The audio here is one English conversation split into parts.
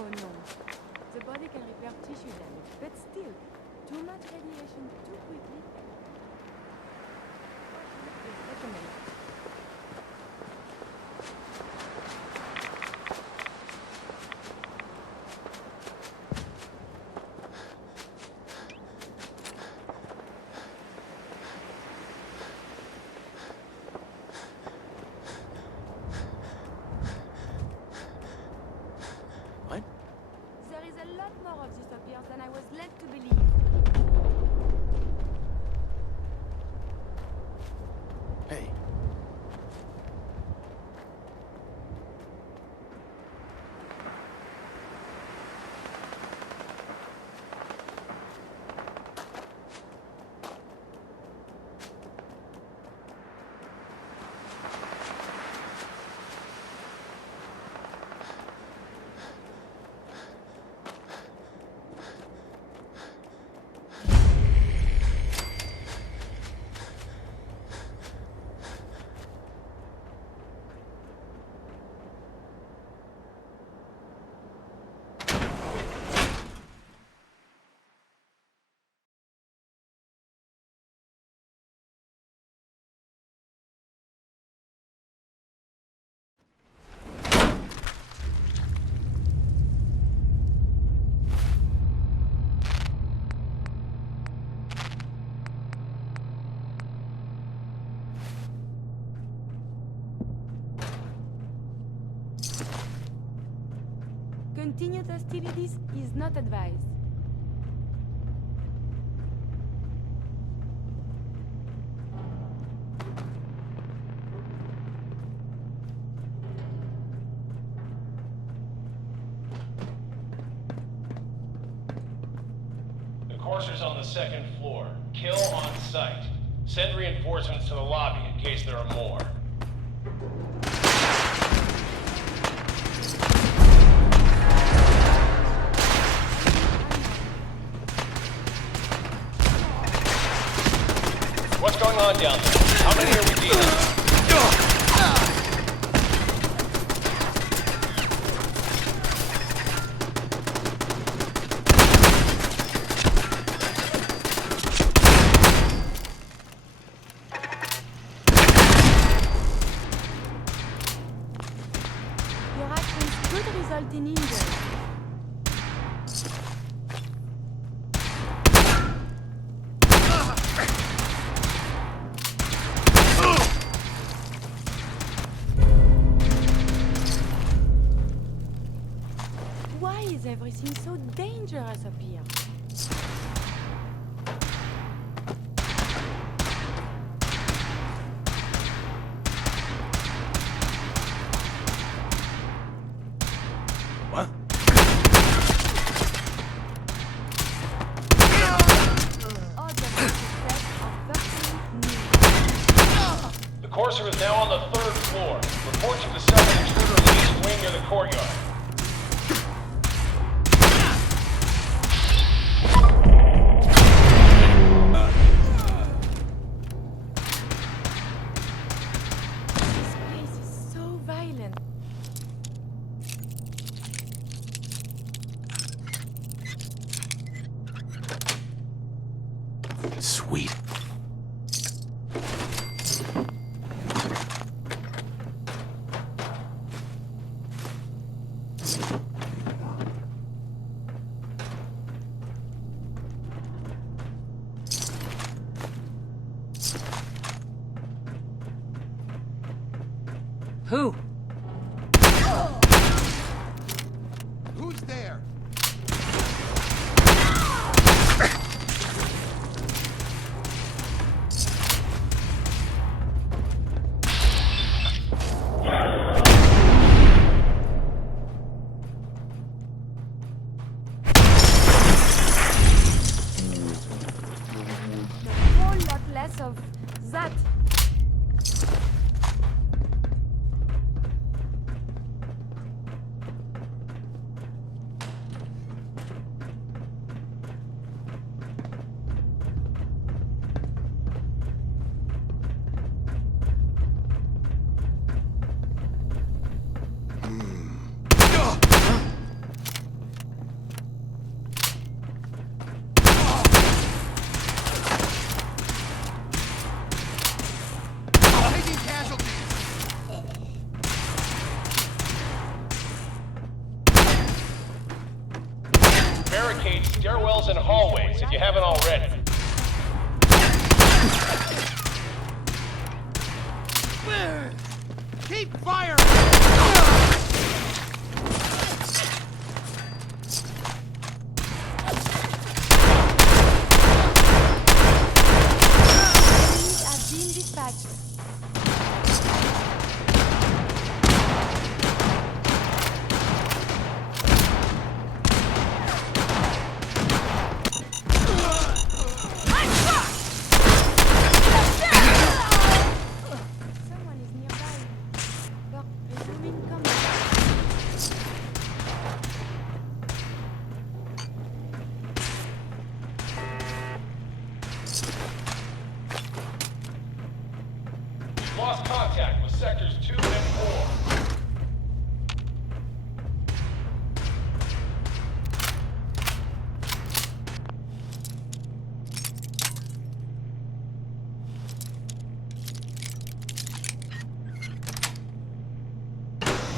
Oh no. The body can repair tissue damage, but still, too much radiation too quickly. Is recommended. What? There is a lot more of this up here than I was led to believe. Hey. Continued hostilities is not advised. The courser's on the second floor. Kill on sight. Send reinforcements to the lobby in case there are more. What's going on down there? How many are we dealing with? Your actions could result in injury. Why is everything so dangerous up here? What? Odds of success are virtually nil. The courser is now on the third floor. Report to the second intruder in the east wing near the courtyard. This place is so violent. Sweet. Who? Who's there? A whole lot less of that. stairwells and hallways if you haven't already. Keep firing! Enemies have been dispatched. Someone is nearby. Look, resuming combat. Lost contact with sectors 2 and 4.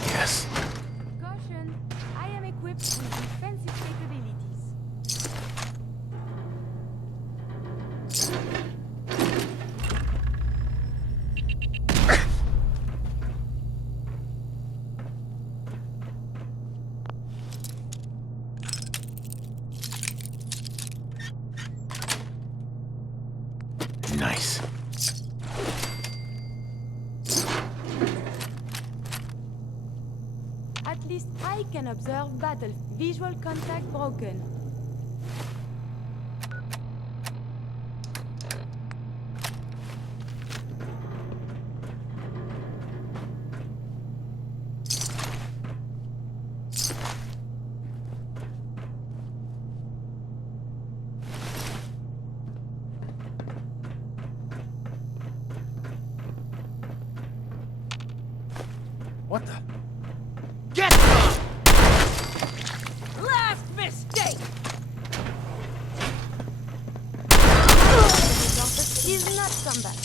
Yes. Caution, I am equipped with defensive capabilities. Nice. At least I can observe battle. Visual contact broken. What the? Get some! Last mistake! Is not combat.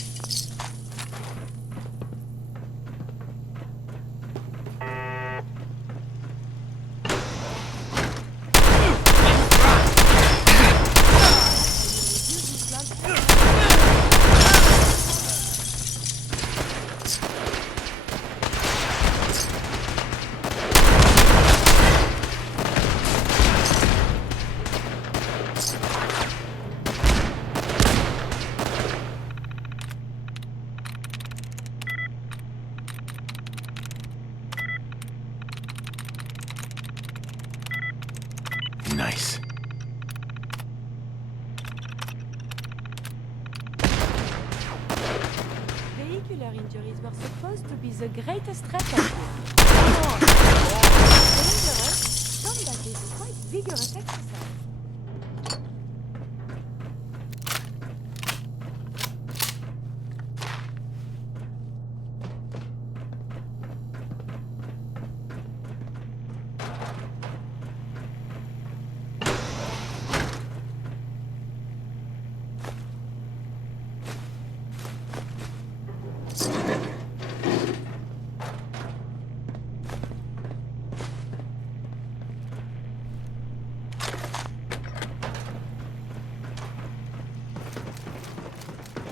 Nice. Vehicular injuries were supposed to be the greatest threat of here. Dangerous, combat is a quite vigorous exercise.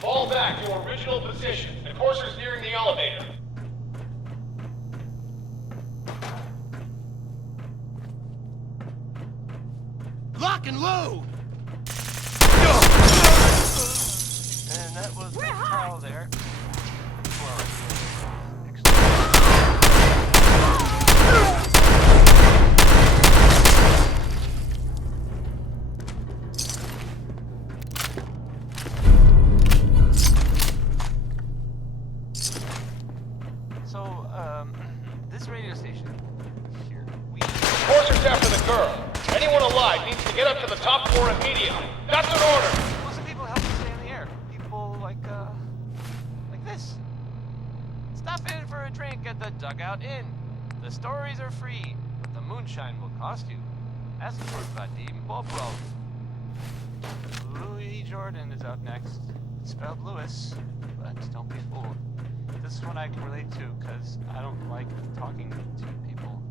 Fall back to original position. The courser's nearing the elevator. Lock and load! And that was the We're hot. trial there. This radio station here, Courser's after the girl. Anyone alive needs to get up to the top floor immediately. That's an order. well, some people help us stay in the air. People like this. Stop in for a drink at the Dugout Inn. The stories are free, but the moonshine will cost you. Ask for Vadim Bobrov. Louis Jordan is up next. It's spelled Lewis, but don't be fooled. This one I can relate to, because I don't like talking to people.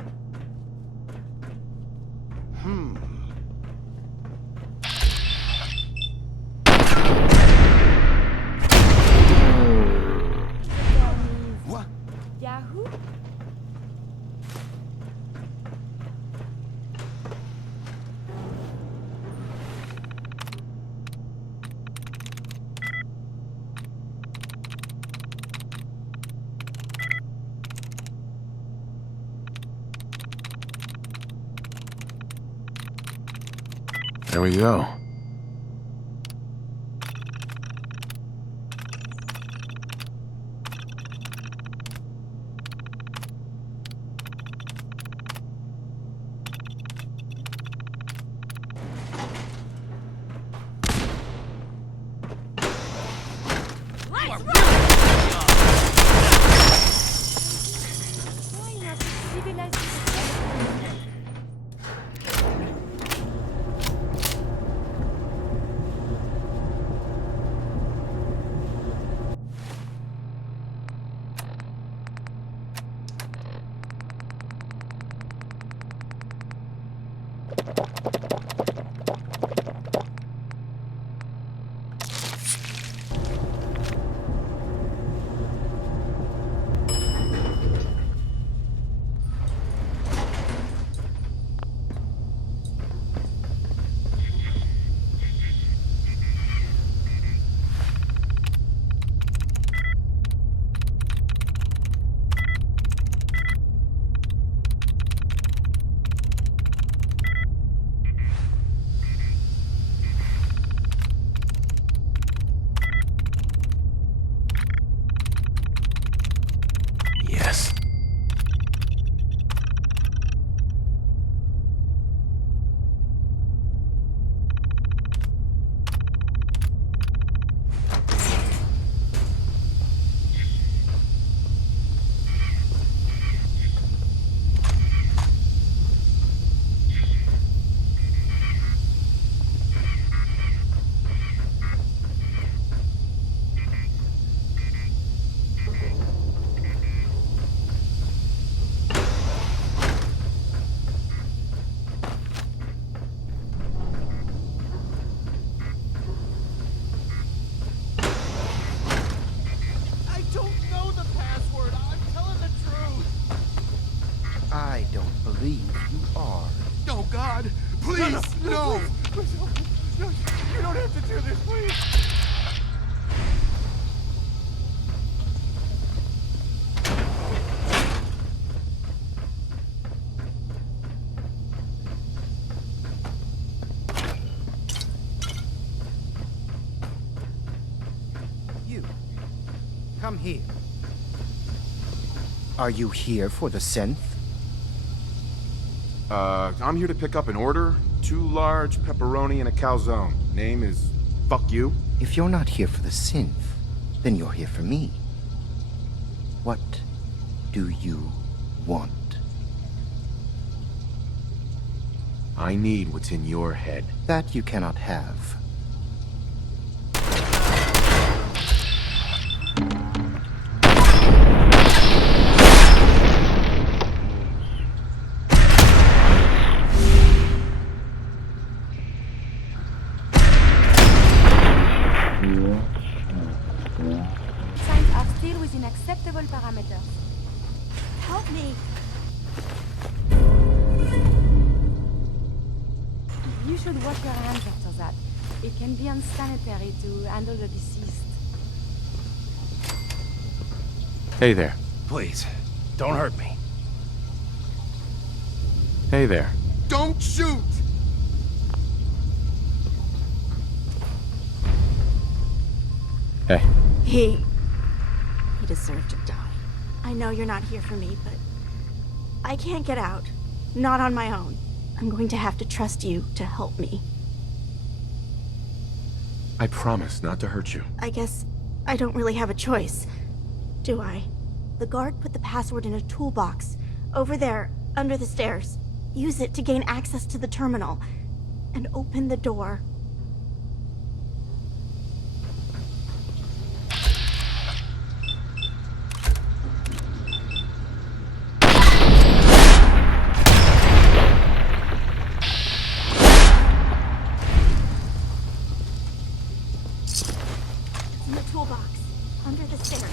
There we go. Why not civilize people? Yes. I don't know the password. I'm telling the truth. I don't believe you are. Oh, God. Please, no. Please, no. You don't have to do this, please. You. Come here. Are you here for the synth? I'm here to pick up an order. 2 large pepperoni and a calzone. Name is Fuck You. If you're not here for the synth, then you're here for me. What do you want? I need what's in your head. That you cannot have. Signs are still within acceptable parameters. Help me. You should wash your hands after that. It can be unsanitary to handle the deceased. Hey there. Please, don't hurt me. Hey there. Don't shoot! Hey. He deserved to die. I know you're not here for me, but I can't get out. Not on my own. I'm going to have to trust you to help me. I promise not to hurt you. I guess I don't really have a choice, do I? The guard put the password in a toolbox over there, under the stairs. Use it to gain access to the terminal and open the door. In the toolbox, under the stairs.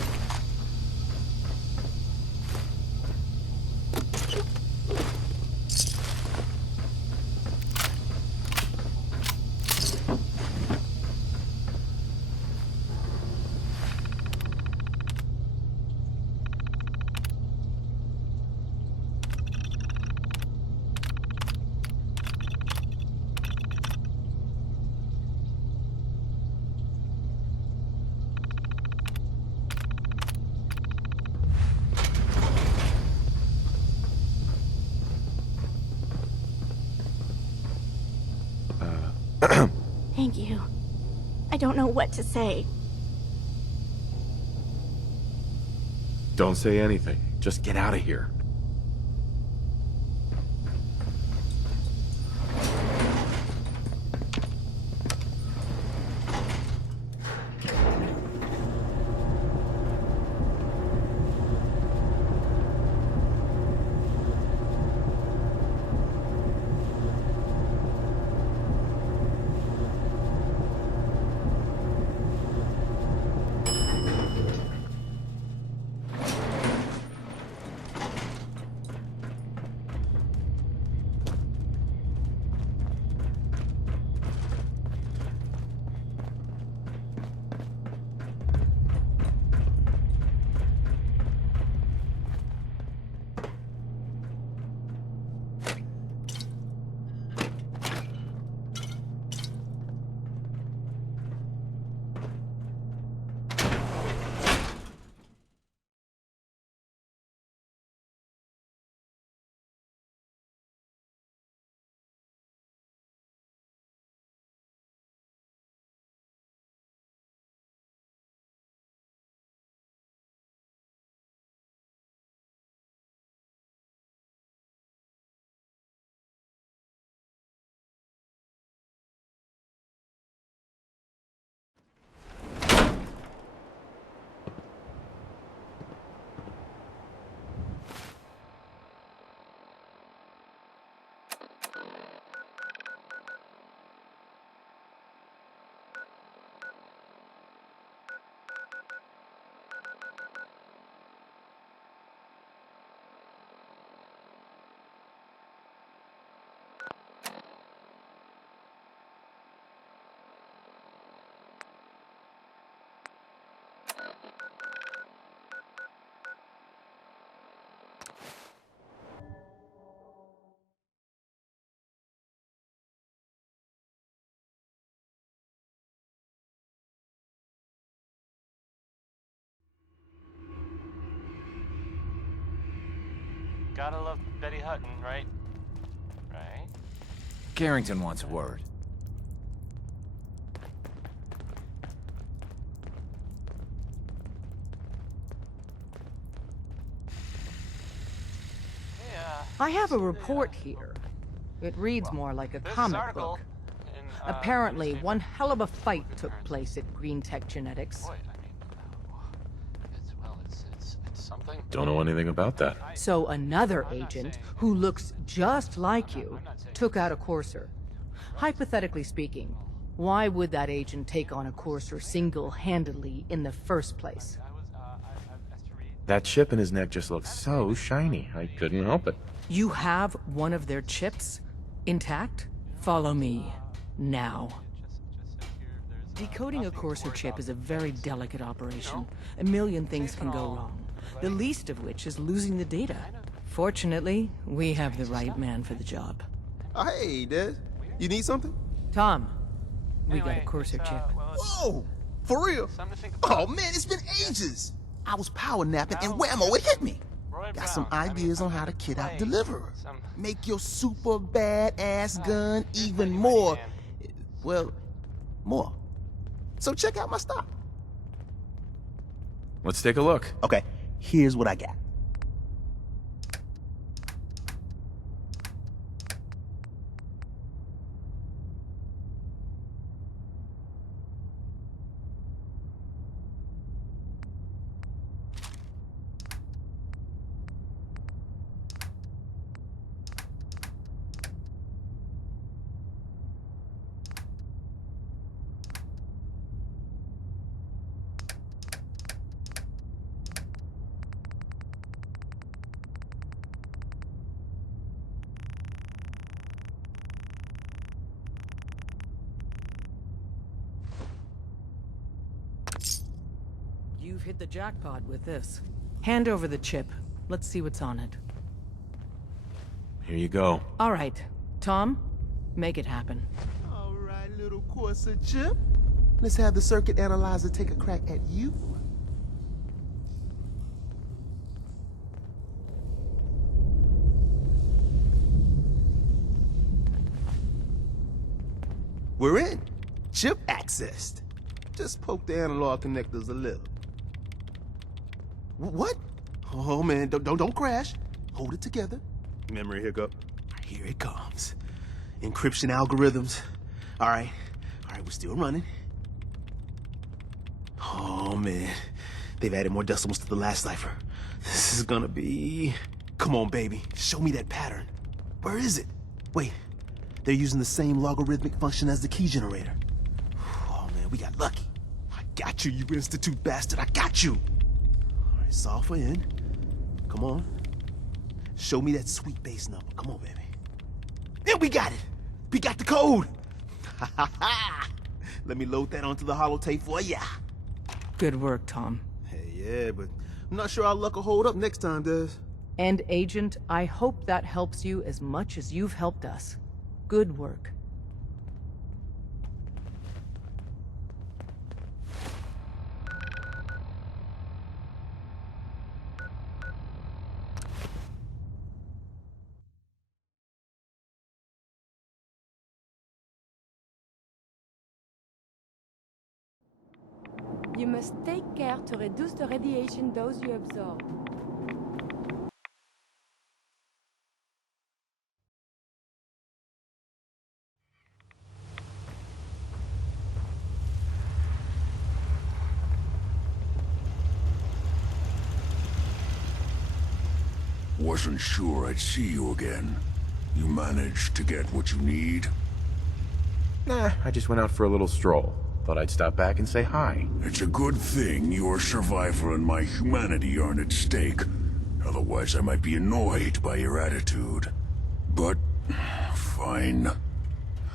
Thank you. I don't know what to say. Don't say anything. Just get out of here. Gotta love Betty Hutton, right? Right? Carrington wants a word. Yeah. I have a report here. It reads more like a This comic article book. in, Apparently, newspaper. one hell of a fight took place at Green Tech Genetics. Boy, it's something. Don't know anything about that. So another agent, who looks just like you, took out a courser. Hypothetically speaking, why would that agent take on a courser single-handedly in the first place? That chip in his neck just looks so shiny. I couldn't help it. You have one of their chips intact? Follow me, now. Decoding a courser chip is a very delicate operation. A million things can go wrong, the least of which is losing the data. Fortunately, we have the right man for the job. Oh, hey, Des. You need something? Tom, we got a Anyway, courser it's, chip. well, it's Whoa! For real? something to think about. Oh, man, it's been ages. I was power napping and whammo, it hit me. Roy Got Brown. some I mean, ideas on I'm how to kid out playing deliverer. some- Make your super badass gun here's even what you more. might Well, more. So check out my stock. Let's take a look. Okay, here's what I got. You've hit the jackpot with this. Hand over the chip. Let's see what's on it. Here you go. All right, Tom, make it happen. All right, little Corsa chip. Let's have the circuit analyzer take a crack at you. We're in. Chip accessed. Just poke the analog connectors a little. What? Oh man, don't crash. Hold it together. Memory hiccup. Here it comes. Encryption algorithms. All right, we're still running. Oh man, they've added more decimals to the last cipher. This is gonna be... Come on, baby, show me that pattern. Where is it? Wait, they're using the same logarithmic function as the key generator. Oh man, we got lucky. I got you, you Institute bastard, I got you. All right, solve for N. Come on. Show me that sweet base number. Come on, baby. Yeah, we got it. We got the code. Let me load that onto the holotape for ya. Good work, Tom. Hey, yeah, but I'm not sure our luck will hold up next time, Des. And Agent, I hope that helps you as much as you've helped us. Good work. You must take care to reduce the radiation dose you absorb. Wasn't sure I'd see you again. You managed to get what you need? Nah, I just went out for a little stroll. Thought I'd stop back and say hi. It's a good thing your survival and my humanity aren't at stake. Otherwise, I might be annoyed by your attitude. But, fine.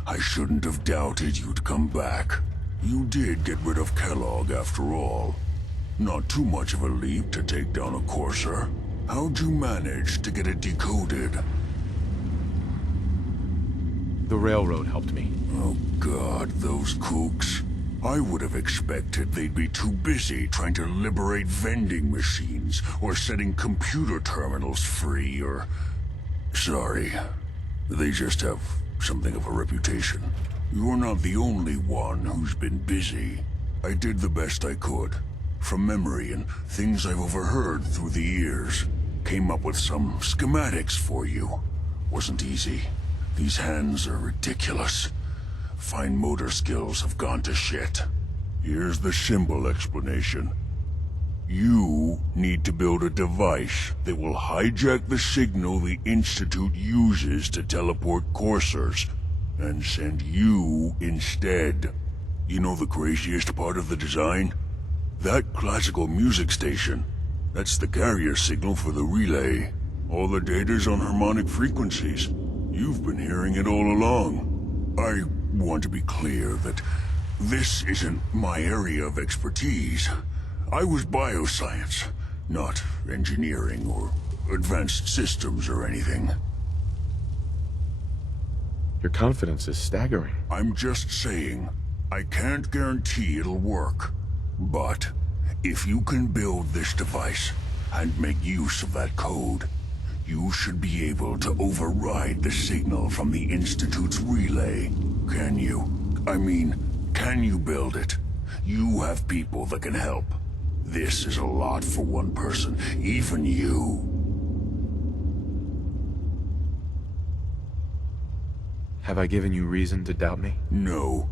I shouldn't have doubted you'd come back. You did get rid of Kellogg after all. Not too much of a leap to take down a courser. How'd you manage to get it decoded? The railroad helped me. Oh God, those kooks. I would have expected they'd be too busy trying to liberate vending machines or setting computer terminals free or... Sorry. They just have something of a reputation. You're not the only one who's been busy. I did the best I could. From memory and things I've overheard through the years. Came up with some schematics for you. Wasn't easy. These hands are ridiculous. Fine motor skills have gone to shit. Here's the simple explanation. You need to build a device that will hijack the signal the Institute uses to teleport coursers, and send you instead. You know the craziest part of the design? That classical music station. That's the carrier signal for the relay. All the data's on harmonic frequencies. You've been hearing it all along. I want to be clear that this isn't my area of expertise. I was bioscience, not engineering or advanced systems or anything. Your confidence is staggering. I'm just saying, I can't guarantee it'll work. But if you can build this device and make use of that code, you should be able to override the signal from the Institute's relay. Can you? I mean, can you build it? You have people that can help. This is a lot for one person, even you. Have I given you reason to doubt me? No.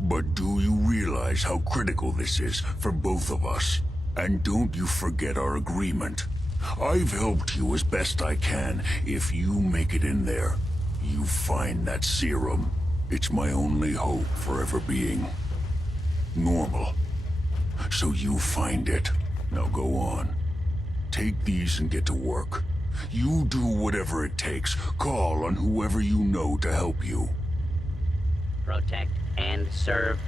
But do you realize how critical this is for both of us? And don't you forget our agreement. I've helped you as best I can. If you make it in there, you find that serum. It's my only hope for ever being normal. So you find it. Now go on. Take these and get to work. You do whatever it takes. Call on whoever you know to help you. Protect and serve.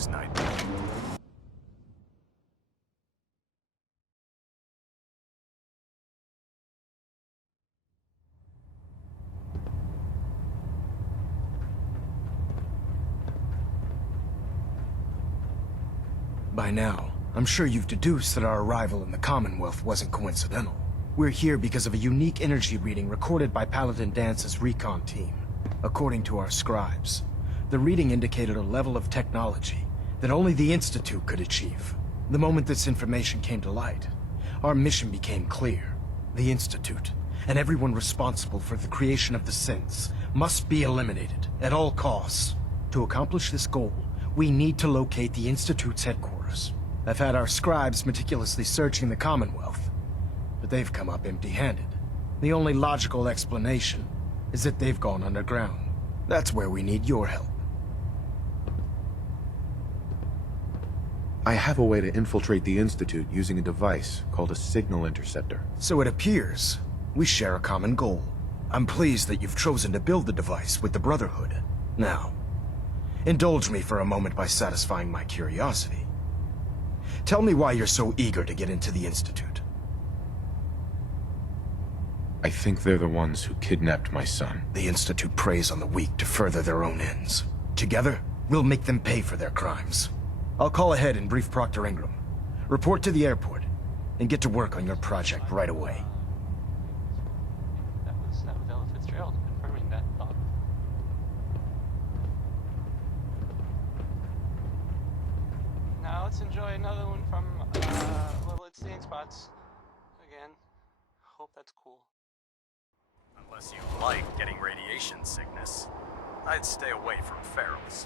things, Knight. By now, I'm sure you've deduced that our arrival in the Commonwealth wasn't coincidental. We're here because of a unique energy reading recorded by Paladin Dance's recon team. According to our scribes, the reading indicated a level of technology that only the Institute could achieve. The moment this information came to light, our mission became clear. The Institute, and everyone responsible for the creation of the synths, must be eliminated at all costs. To accomplish this goal, we need to locate the Institute's headquarters. I've had our scribes meticulously searching the Commonwealth, but they've come up empty-handed. The only logical explanation is that they've gone underground. That's where we need your help. I have a way to infiltrate the Institute using a device called a signal interceptor. So it appears we share a common goal. I'm pleased that you've chosen to build the device with the Brotherhood. Now, indulge me for a moment by satisfying my curiosity. Tell me why you're so eager to get into the Institute. I think they're the ones who kidnapped my son. The Institute preys on the weak to further their own ends. Together, we'll make them pay for their crimes. I'll call ahead and brief Proctor Ingram. Report to the airport, and get to work on your project right away. That was Ella Fitzgerald confirming that thought. Now let's enjoy another one from, well, it's Seeing Spots. Again, hope that's cool. Unless you like getting radiation sickness, I'd stay away from ferals.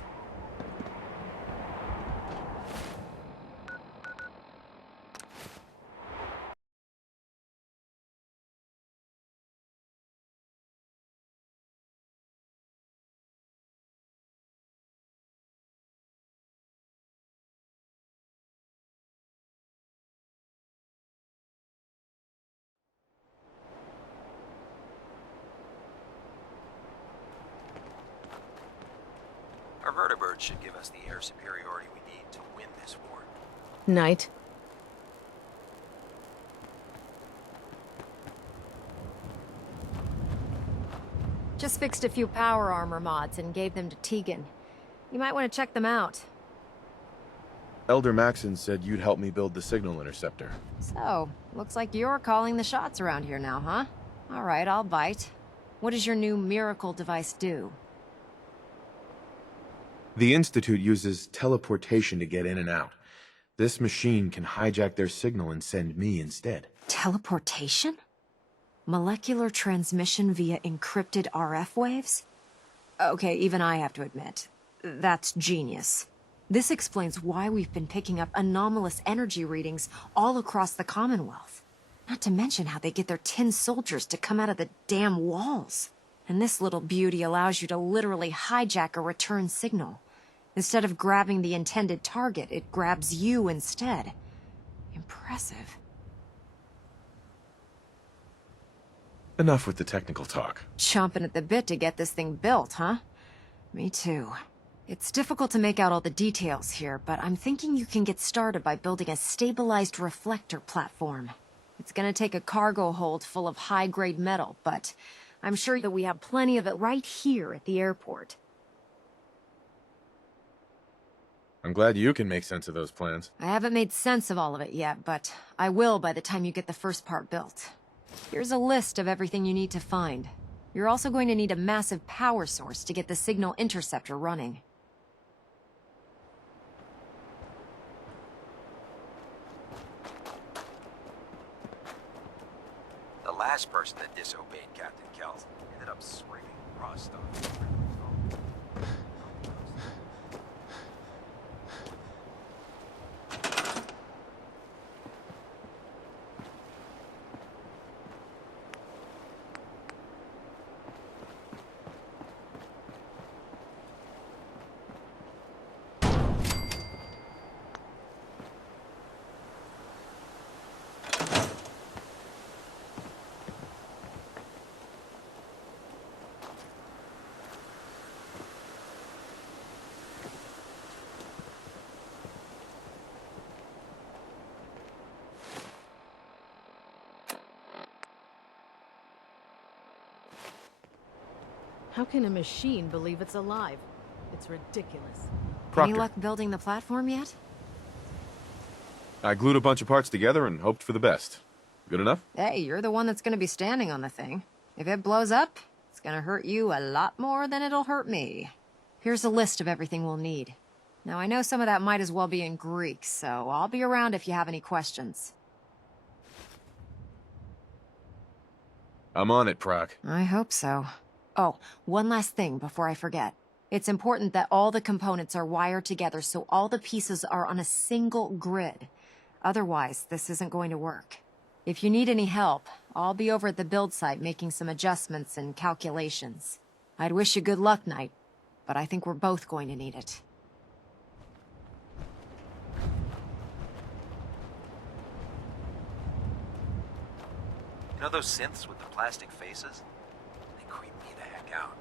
Our vertibird should give us the air superiority we need to win this war. Knight. Just fixed a few power armor mods and gave them to Tegan. You might want to check them out. Elder Maxon said you'd help me build the signal interceptor. So, looks like you're calling the shots around here now, huh? All right, I'll bite. What does your new miracle device do? The Institute uses teleportation to get in and out. This machine can hijack their signal and send me instead. Teleportation? Molecular transmission via encrypted RF waves? Okay, even I have to admit, that's genius. This explains why we've been picking up anomalous energy readings all across the Commonwealth. Not to mention how they get their tin soldiers to come out of the damn walls. And this little beauty allows you to literally hijack a return signal. Instead of grabbing the intended target, it grabs you instead. Impressive. Enough with the technical talk. Chomping at the bit to get this thing built, huh? Me too. It's difficult to make out all the details here, but I'm thinking you can get started by building a stabilized reflector platform. It's gonna take a cargo hold full of high-grade metal, but I'm sure that we have plenty of it right here at the airport. I'm glad you can make sense of those plans. I haven't made sense of all of it yet, but I will by the time you get the first part built. Here's a list of everything you need to find. You're also going to need a massive power source to get the signal interceptor running. The last person that disobeyed Captain Kells ended up screaming Rust on. How can a machine believe it's alive? It's ridiculous. Any Proctor, luck building the platform yet? I glued a bunch of parts together and hoped for the best. Good enough? Hey, you're the one that's gonna be standing on the thing. If it blows up, it's gonna hurt you a lot more than it'll hurt me. Here's a list of everything we'll need. Now, I know some of that might as well be in Greek, so I'll be around if you have any questions. I'm on it, Proc. I hope so. Oh, one last thing before I forget. It's important that all the components are wired together so all the pieces are on a single grid. Otherwise, this isn't going to work. If you need any help, I'll be over at the build site making some adjustments and calculations. I'd wish you good luck, Knight, but I think we're both going to need it. You know those synths with the plastic faces? They creep me the heck out.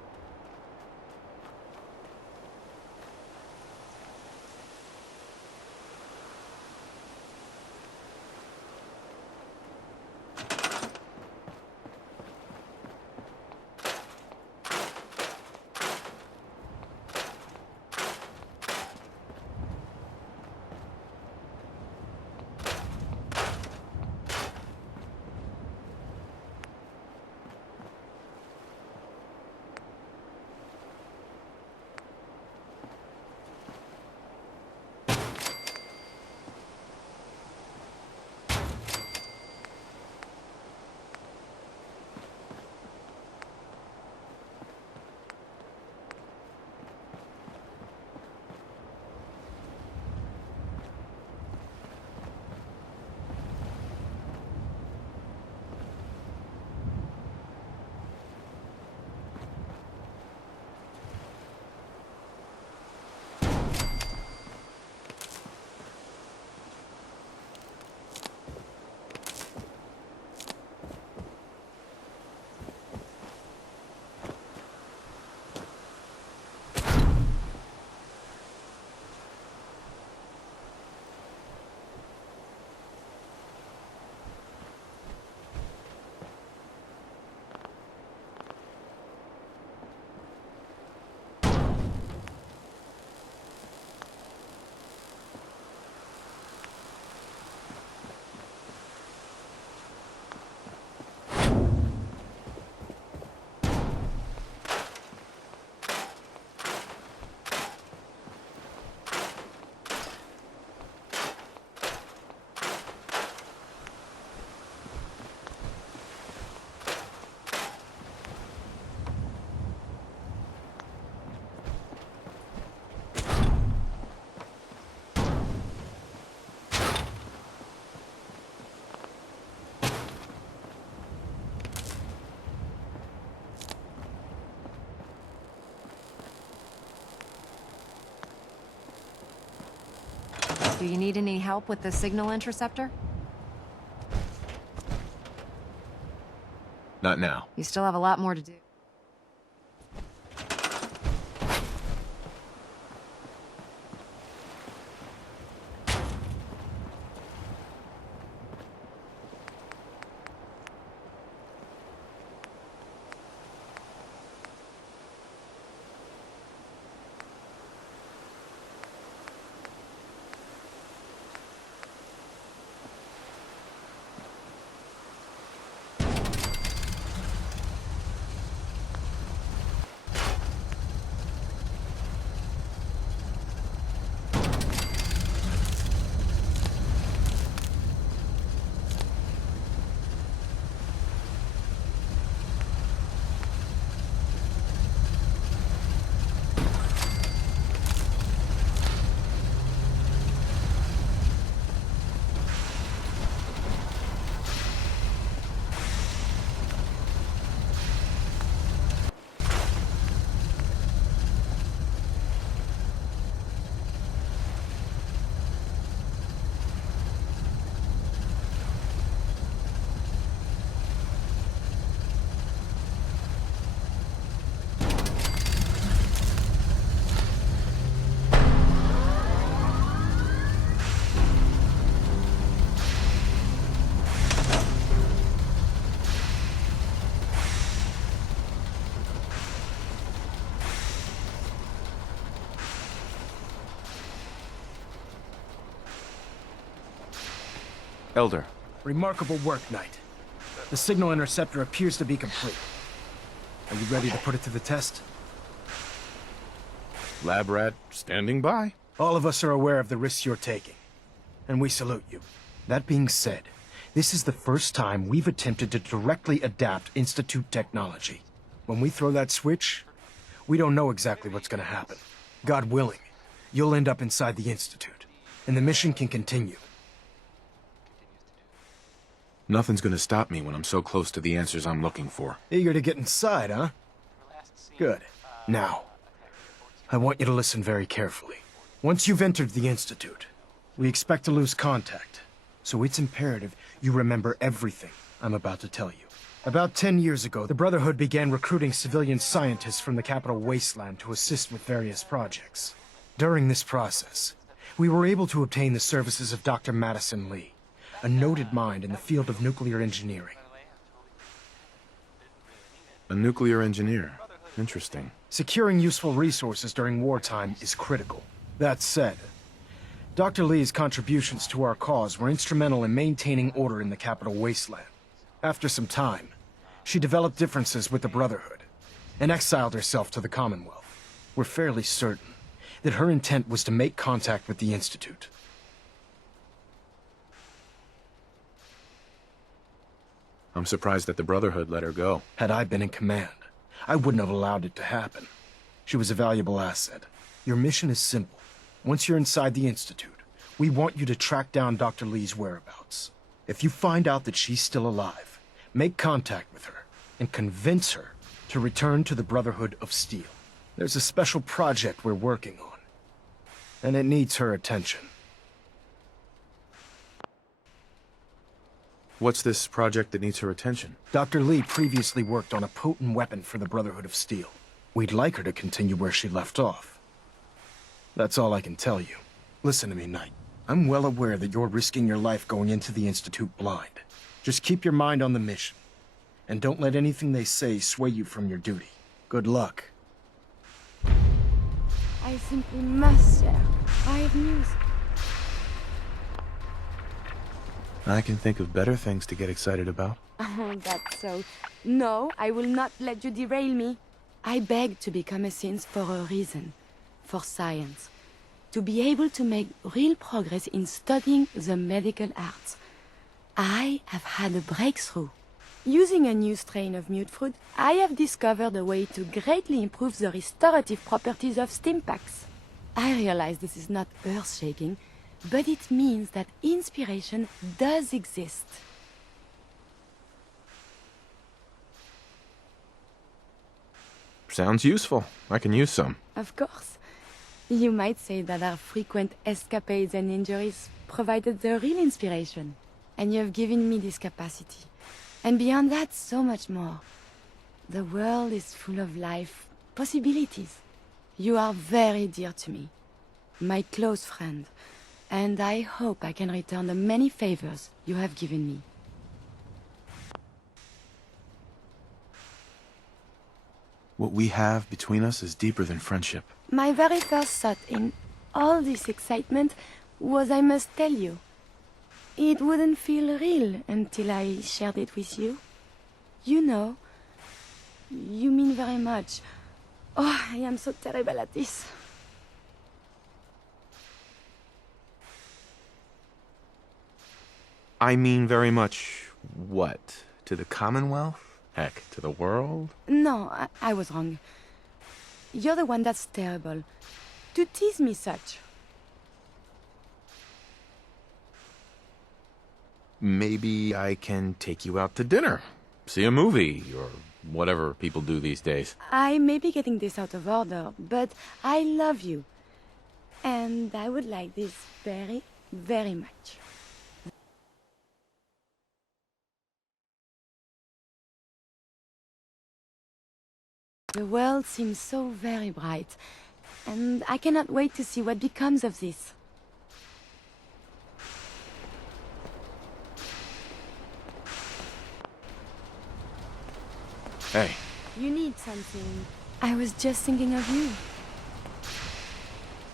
Do you need any help with the signal interceptor? Not now. You still have a lot more to do. Elder. Remarkable work, Knight. The signal interceptor appears to be complete. Are you ready to put it to the test? Lab rat standing by. All of us are aware of the risks you're taking, and we salute you. That being said, this is the first time we've attempted to directly adapt Institute technology. When we throw that switch, we don't know exactly what's gonna happen. God willing, you'll end up inside the Institute, and the mission can continue. Nothing's gonna stop me when I'm so close to the answers I'm looking for. Eager to get inside, huh? Good. Now, I want you to listen very carefully. Once you've entered the Institute, we expect to lose contact, so it's imperative you remember everything I'm about to tell you. About 10 years ago, the Brotherhood began recruiting civilian scientists from the capital wasteland to assist with various projects. During this process, we were able to obtain the services of Dr. Madison Lee, a noted mind in the field of nuclear engineering. A nuclear engineer. Interesting. Securing useful resources during wartime is critical. That said, Dr. Lee's contributions to our cause were instrumental in maintaining order in the capital wasteland. After some time, she developed differences with the Brotherhood and exiled herself to the Commonwealth. We're fairly certain that her intent was to make contact with the Institute. I'm surprised that the Brotherhood let her go. Had I been in command, I wouldn't have allowed it to happen. She was a valuable asset. Your mission is simple. Once you're inside the Institute, we want you to track down Dr. Lee's whereabouts. If you find out that she's still alive, make contact with her and convince her to return to the Brotherhood of Steel. There's a special project we're working on, and it needs her attention. What's this project that needs her attention? Dr. Lee previously worked on a potent weapon for the Brotherhood of Steel. We'd like her to continue where she left off. That's all I can tell you. Listen to me, Knight. I'm well aware that you're risking your life going into the Institute blind. Just keep your mind on the mission, and don't let anything they say sway you from your duty. Good luck. I simply must share. I have news. I can think of better things to get excited about. Oh, that's so. No, I will not let you derail me. I beg to become a synth for a reason. For science. To be able to make real progress in studying the medical arts. I have had a breakthrough. Using a new strain of mute fruit, I have discovered a way to greatly improve the restorative properties of stimpaks. I realize this is not earth-shaking, but it means that inspiration does exist. Sounds useful. I can use some. Of course. You might say that our frequent escapades and injuries provided the real inspiration. And you have given me this capacity. And beyond that, so much more. The world is full of life, possibilities. You are very dear to me. My close friend. And I hope I can return the many favors you have given me. What we have between us is deeper than friendship. My very first thought in all this excitement was I must tell you. It wouldn't feel real until I shared it with you. You know, you mean very much. Oh, I am so terrible at this. I mean very much what? To the Commonwealth? Heck, to the world? No, I was wrong. You're the one that's terrible. To tease me such. Maybe I can take you out to dinner. See a movie, or whatever people do these days. I may be getting this out of order, but I love you. And I would like this very, very much. The world seems so very bright, and I cannot wait to see what becomes of this. Hey. You need something. I was just thinking of you.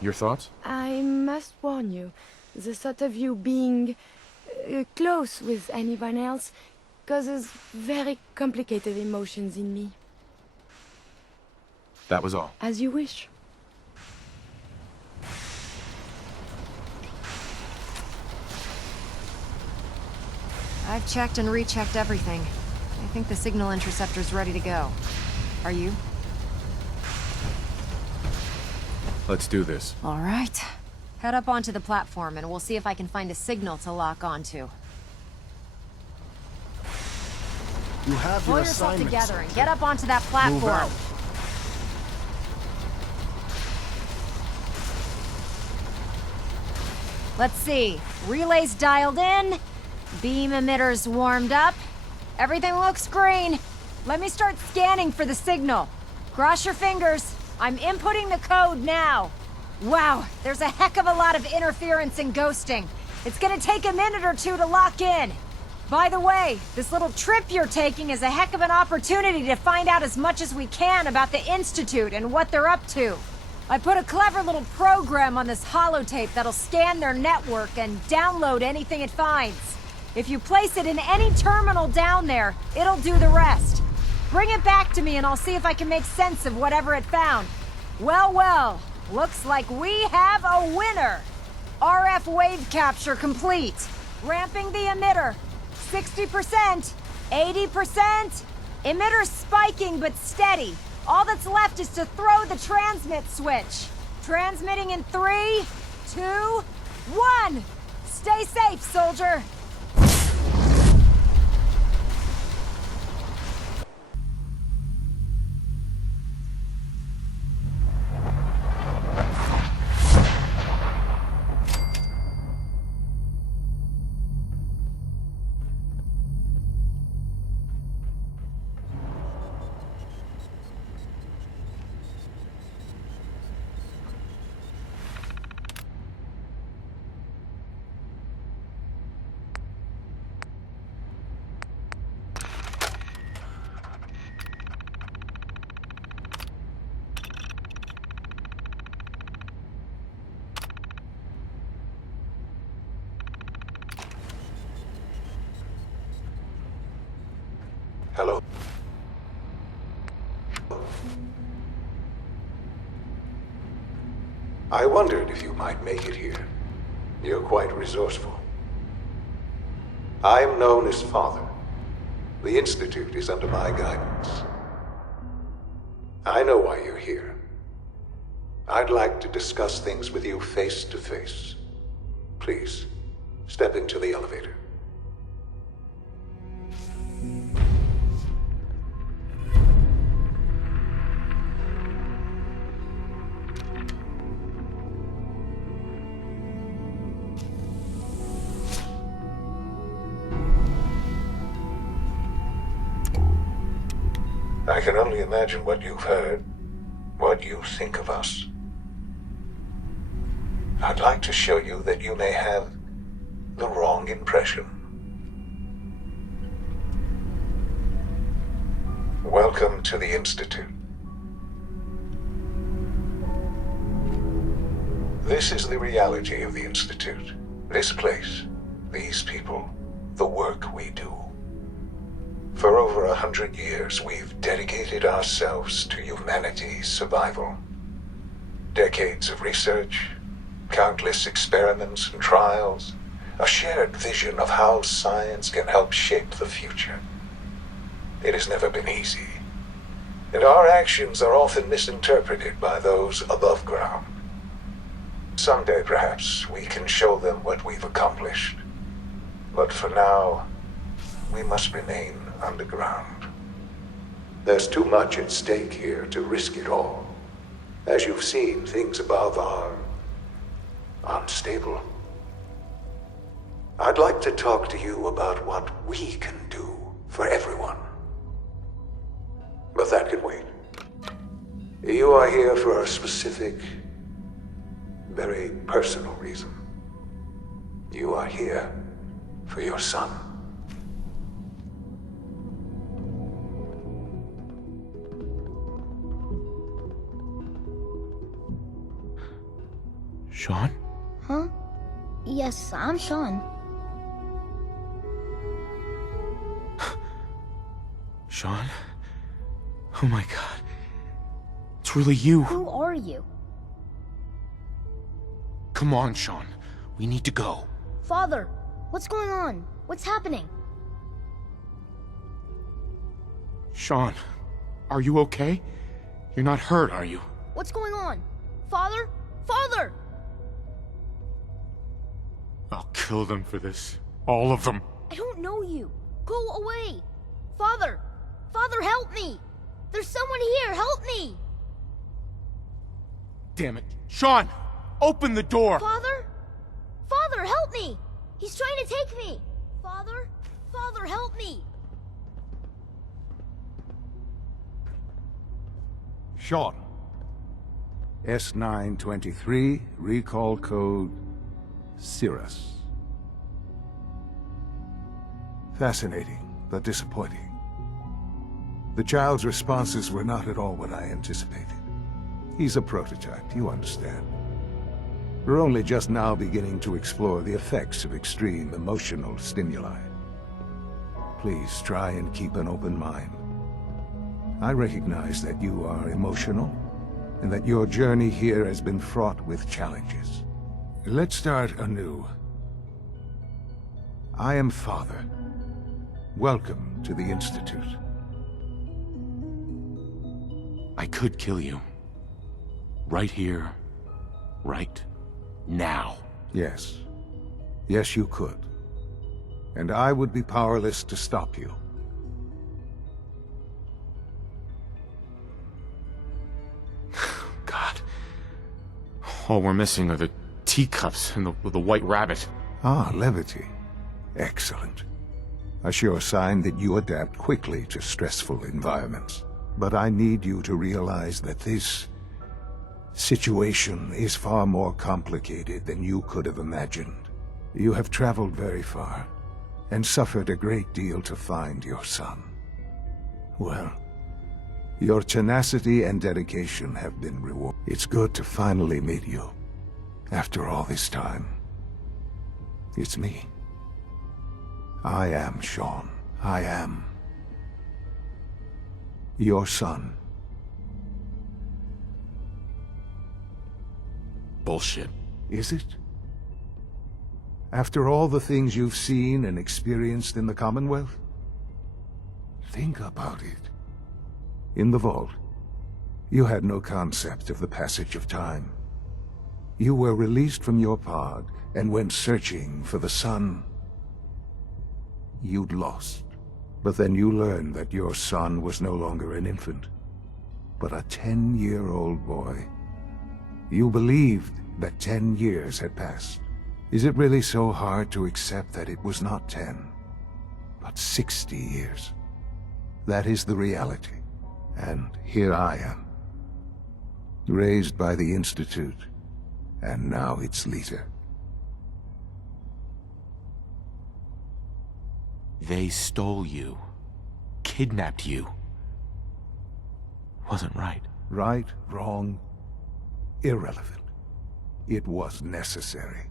Your thoughts? I must warn you, the thought of you being close with anyone else causes very complicated emotions in me. That was all. As you wish. I've checked and rechecked everything. I think the signal interceptor's ready to go. Are you? Let's do this. All right. Head up onto the platform and we'll see if I can find a signal to lock onto. You have Pull your yourself assignments. together and get up onto that Move platform. out. Let's see. Relays dialed in. Beam emitters warmed up. Everything looks green. Let me start scanning for the signal. Cross your fingers. I'm inputting the code now. Wow, there's a heck of a lot of interference and ghosting. It's gonna take a minute or two to lock in. By the way, this little trip you're taking is a heck of an opportunity to find out as much as we can about the Institute and what they're up to. I put a clever little program on this holotape that'll scan their network and download anything it finds. If you place it in any terminal down there, it'll do the rest. Bring it back to me and I'll see if I can make sense of whatever it found. Well, well, looks like we have a winner. RF wave capture complete. Ramping the emitter. 60%, 80%. Emitter spiking but steady. All that's left is to throw the transmit switch. Transmitting in 3, 2, 1. Stay safe, soldier. Hello. I wondered if you might make it here. You're quite resourceful. I'm known as Father. The Institute is under my guidance. I know why you're here. I'd like to discuss things with you face to face. Please, step into the elevator. I can only imagine what you've heard, what you think of us. I'd like to show you that you may have the wrong impression. Welcome to the Institute. This is the reality of the Institute. This place, these people, the work we do. For over 100 years, we've dedicated ourselves to humanity's survival. Decades of research, countless experiments and trials, a shared vision of how science can help shape the future. It has never been easy, and our actions are often misinterpreted by those above ground. Someday, perhaps, we can show them what we've accomplished. But for now, we must remain underground. There's too much at stake here to risk it all. As you've seen, things above are unstable. I'd like to talk to you about what we can do for everyone. But that can wait. You are here for a specific, very personal reason. You are here for your son. Sean? Huh? Yes, I'm Sean. Sean? Oh my god. It's really you. Who are you? Come on, Sean. We need to go. Father, what's going on? What's happening? Sean, are you okay? You're not hurt, are you? What's going on? Father? Father! I'll kill them for this. All of them. I don't know you. Go away. Father! Father, help me! There's someone here, help me! Damn it. Sean! Open the door! Father? Father, help me! He's trying to take me! Father? Father, help me! Sean. S923, recall code Cirrus. Fascinating, but disappointing. The child's responses were not at all what I anticipated. He's a prototype, you understand. We're only just now beginning to explore the effects of extreme emotional stimuli. Please try and keep an open mind. I recognize that you are emotional, and that your journey here has been fraught with challenges. Let's start anew. I am Father. Welcome to the Institute. I could kill you. Right here. Right now. Yes. Yes, you could. And I would be powerless to stop you. God. All we're missing are the teacups and the white rabbit. Ah, levity. Excellent. A sure sign that you adapt quickly to stressful environments. But I need you to realize that this situation is far more complicated than you could have imagined. You have traveled very far, and suffered a great deal to find your son. Well, your tenacity and dedication have been rewarded. It's good to finally meet you. After all this time. It's me. I am Sean. I am your son. Bullshit. Is it? After all the things you've seen and experienced in the Commonwealth? Think about it. In the vault, you had no concept of the passage of time. You were released from your pod and went searching for the son you'd lost. But then you learned that your son was no longer an infant, but a 10-year-old boy. You believed that 10 years had passed. Is it really so hard to accept that it was not 10, but 60 years? That is the reality. And here I am, raised by the Institute, and now its leader. They stole you. Kidnapped you. Wasn't right. Right, wrong, irrelevant. It was necessary.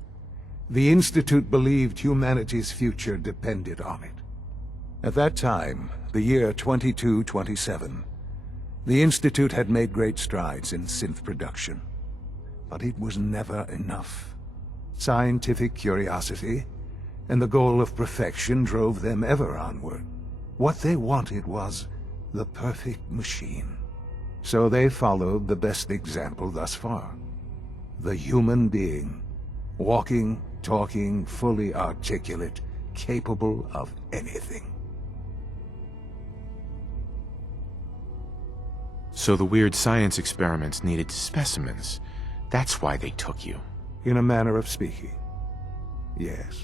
The Institute believed humanity's future depended on it. At that time, the year 2227, the Institute had made great strides in synth production. But it was never enough. Scientific curiosity and the goal of perfection drove them ever onward. What they wanted was the perfect machine. So they followed the best example thus far. The human being. Walking, talking, fully articulate, capable of anything. So the weird science experiments needed specimens. That's why they took you. In a manner of speaking. Yes.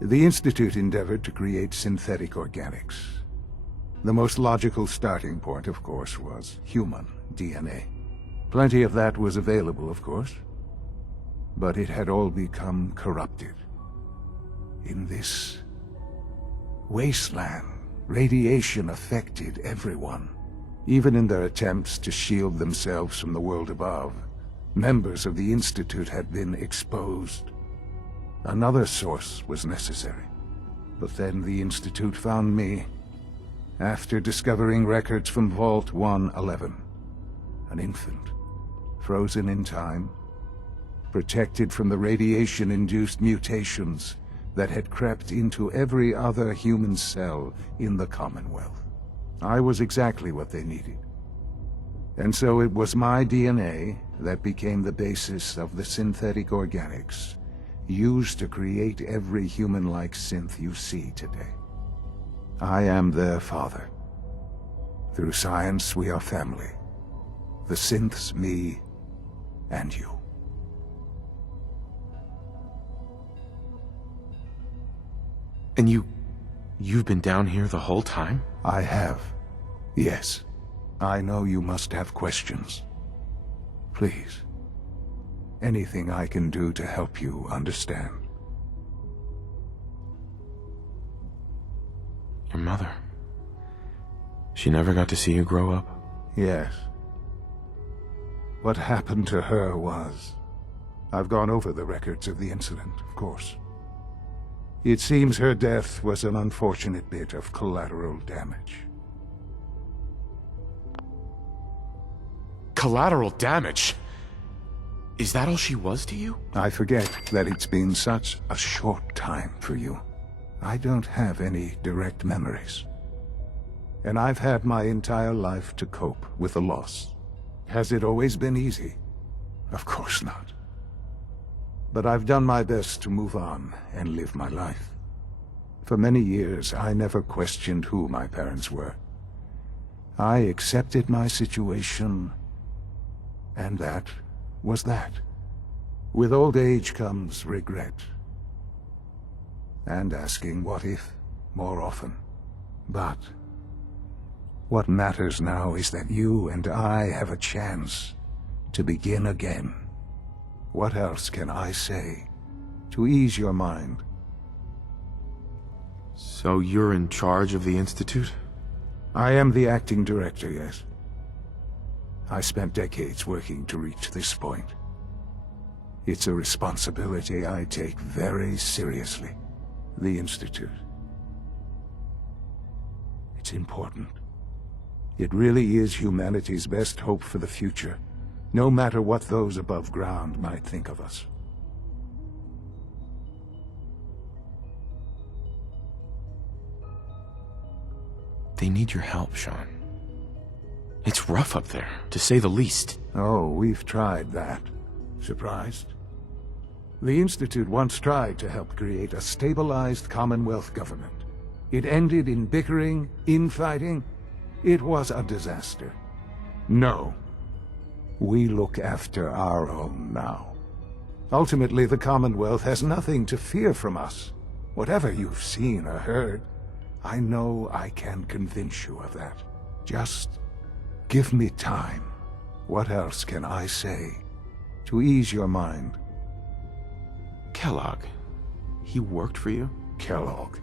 The Institute endeavored to create synthetic organics. The most logical starting point, of course, was human DNA. Plenty of that was available, of course. But it had all become corrupted. In this wasteland, radiation affected everyone. Even in their attempts to shield themselves from the world above, members of the Institute had been exposed. Another source was necessary. But then the Institute found me, After discovering records from Vault 111, an infant, frozen in time, protected from the radiation-induced mutations that had crept into every other human cell in the Commonwealth. I was exactly what they needed. And so it was my DNA that became the basis of the synthetic organics used to create every human-like synth you see today. I am their father. Through science, we are family. The synths, me, and you. And you've been down here the whole time? I have. Yes. I know you must have questions. Please. Anything I can do to help you understand. Your mother. She never got to see you grow up? Yes. What happened to her was... I've gone over the records of the incident, of course. It seems her death was an unfortunate bit of collateral damage. Collateral damage? Is that all she was to you? I forget that it's been such a short time for you. I don't have any direct memories. And I've had my entire life to cope with the loss. Has it always been easy? Of course not. But I've done my best to move on and live my life. For many years, I never questioned who my parents were. I accepted my situation, and that was that. With old age comes regret. And asking what if more often. But what matters now is that you and I have a chance to begin again. What else can I say to ease your mind? So you're in charge of the Institute? I am the acting director, yes. I spent decades working to reach this point. It's a responsibility I take very seriously. The Institute. It's important. It really is humanity's best hope for the future, no matter what those above ground might think of us. They need your help, Sean. It's rough up there, to say the least. Oh, we've tried that. Surprised? The Institute once tried to help create a stabilized Commonwealth government. It ended in bickering, infighting. It was a disaster. No. We look after our own now. Ultimately, the Commonwealth has nothing to fear from us. Whatever you've seen or heard, I know I can convince you of that. Just give me time. What else can I say to ease your mind? Kellogg. He worked for you? Kellogg.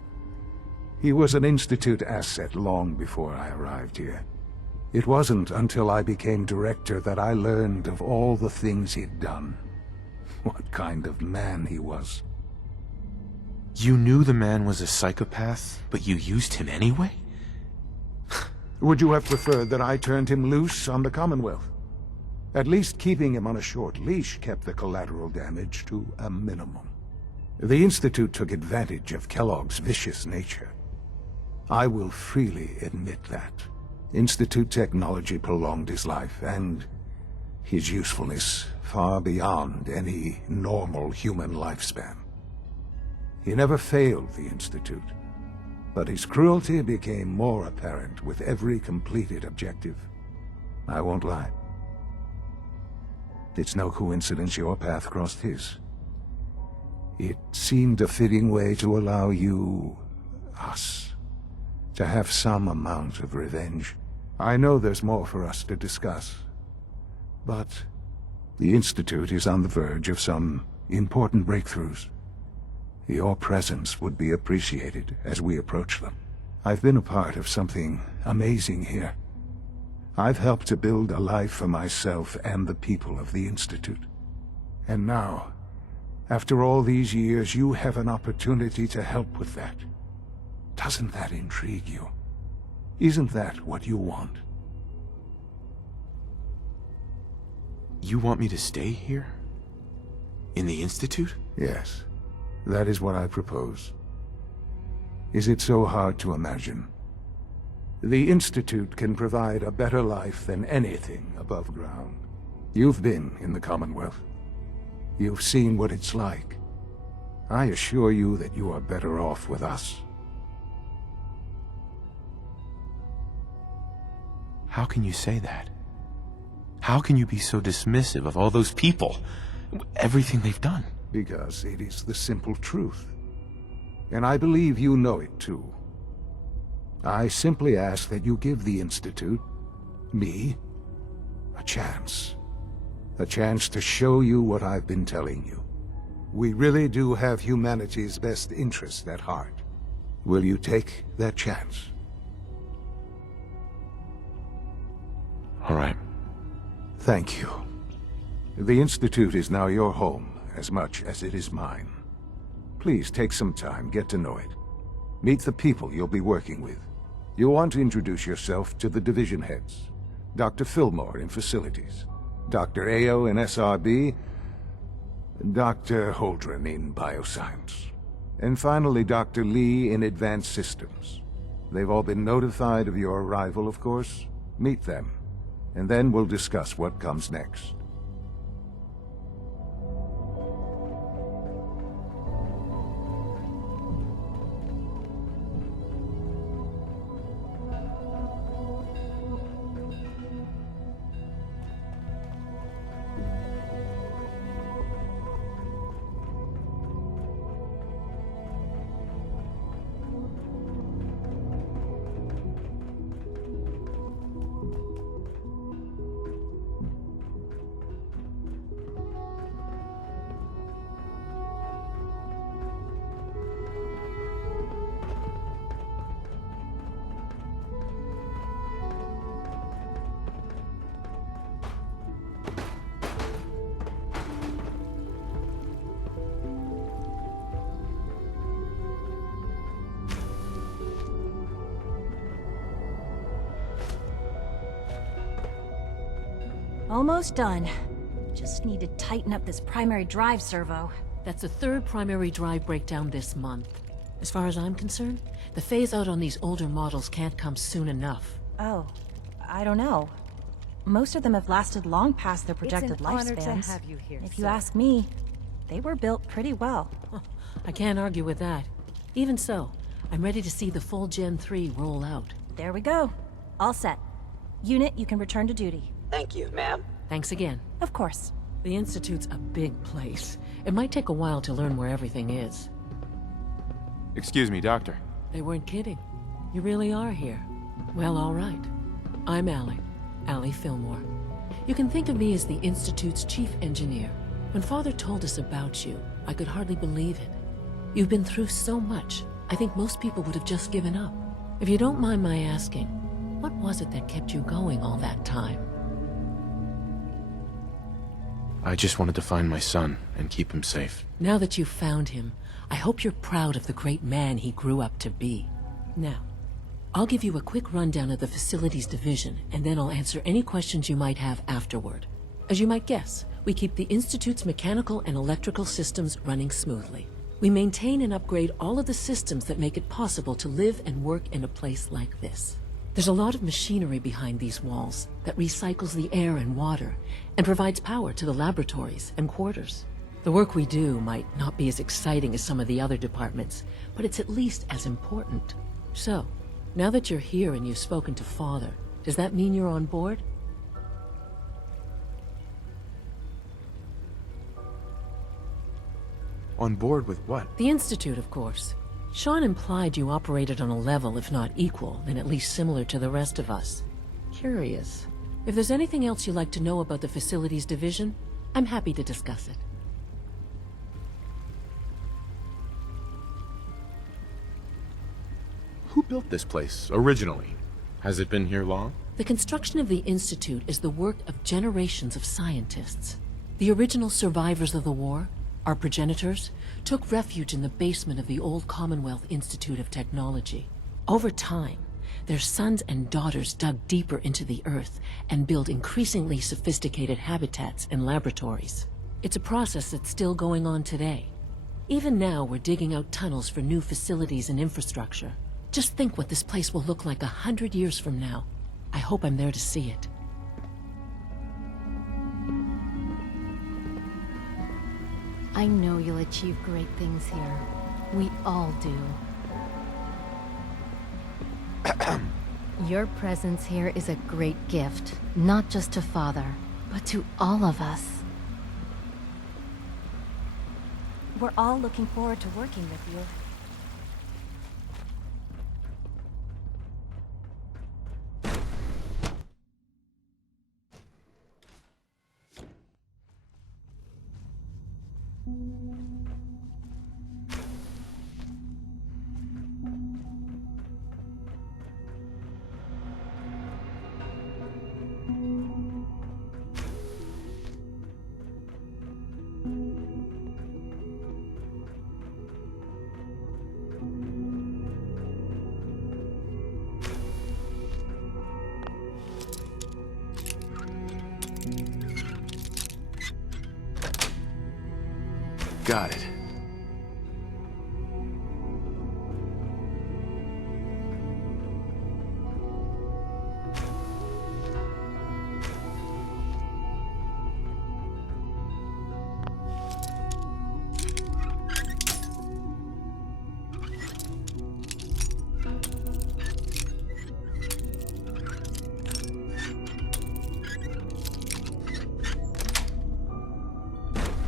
He was an Institute asset long before I arrived here. It wasn't until I became director that I learned of all the things he'd done. What kind of man he was. You knew the man was a psychopath, but you used him anyway? Would you have preferred that I turned him loose on the Commonwealth? At least keeping him on a short leash kept the collateral damage to a minimum. The Institute took advantage of Kellogg's vicious nature. I will freely admit that. Institute technology prolonged his life, and his usefulness far beyond any normal human lifespan. He never failed the Institute, but his cruelty became more apparent with every completed objective. I won't lie. It's no coincidence your path crossed his. It seemed a fitting way to allow you, us, to have some amount of revenge. I know there's more for us to discuss, but the Institute is on the verge of some important breakthroughs. Your presence would be appreciated as we approach them. I've been a part of something amazing here. I've helped to build a life for myself and the people of the Institute. And now, after all these years, you have an opportunity to help with that. Doesn't that intrigue you? Isn't that what you want? You want me to stay here? In the Institute? Yes, that is what I propose. Is it so hard to imagine? The Institute can provide a better life than anything above ground. You've been in the Commonwealth. You've seen what it's like. I assure you that you are better off with us. How can you say that? How can you be so dismissive of all those people? Everything they've done? Because it is the simple truth. And I believe you know it too. I simply ask that you give the Institute, me, a chance. A chance to show you what I've been telling you. We really do have humanity's best interest at heart. Will you take that chance? All right. Thank you. The Institute is now your home, as much as it is mine. Please take some time, get to know it. Meet the people you'll be working with. You'll want to introduce yourself to the division heads. Dr. Fillmore in Facilities, Dr. Ao in SRB, Dr. Holdren in Bioscience, and finally Dr. Lee in Advanced Systems. They've all been notified of your arrival, of course. Meet them, and then we'll discuss what comes next. Almost done. Just need to tighten up this primary drive servo. That's the third primary drive breakdown this month. As far as I'm concerned, the phase-out on these older models can't come soon enough. Oh, I don't know. Most of them have lasted long past their projected It's an honor lifespans. to have you here, if you sir. ask me, they were built pretty well. I can't argue with that. Even so, I'm ready to see the full Gen 3 roll out. There we go. All set. Unit, you can return to duty. Thank you, ma'am. Thanks again. Of course. The Institute's a big place. It might take a while to learn where everything is. Excuse me, Doctor. They weren't kidding. You really are here. Well, all right. I'm Allie Fillmore. You can think of me as the Institute's chief engineer. When Father told us about you, I could hardly believe it. You've been through so much, I think most people would have just given up. If you don't mind my asking, what was it that kept you going all that time? I just wanted to find my son and keep him safe. Now that you've found him, I hope you're proud of the great man he grew up to be. Now, I'll give you a quick rundown of the Facilities Division, and then I'll answer any questions you might have afterward. As you might guess, we keep the Institute's mechanical and electrical systems running smoothly. We maintain and upgrade all of the systems that make it possible to live and work in a place like this. There's a lot of machinery behind these walls that recycles the air and water and provides power to the laboratories and quarters. The work we do might not be as exciting as some of the other departments, but it's at least as important. So, now that you're here and you've spoken to Father, does that mean you're on board? On board with what? The Institute, of course. Sean implied you operated on a level, if not equal, then at least similar to the rest of us. Curious. If there's anything else you'd like to know about the Facilities Division, I'm happy to discuss it. Who built this place, originally? Has it been here long? The construction of the Institute is the work of generations of scientists. The original survivors of the war, our progenitors, took refuge in the basement of the old Commonwealth Institute of Technology. Over time, their sons and daughters dug deeper into the Earth and built increasingly sophisticated habitats and laboratories. It's a process that's still going on today. Even now, we're digging out tunnels for new facilities and infrastructure. Just think what this place will look like 100 years from now. I hope I'm there to see it. I know you'll achieve great things here. We all do. Your presence here is a great gift, not just to Father, but to all of us. We're all looking forward to working with you. Got it.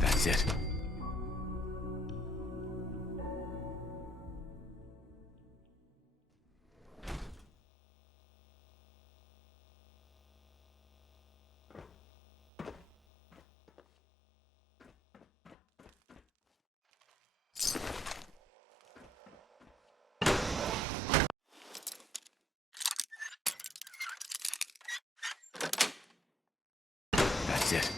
That's it. That's it.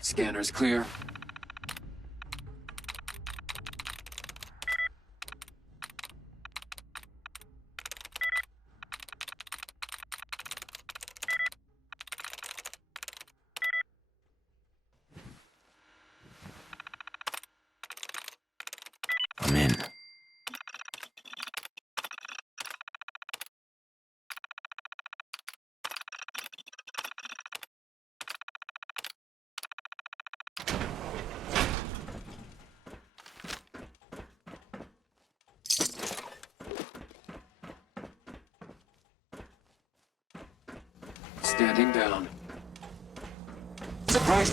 Scanner's clear. I'm in. Standing down. Surprise!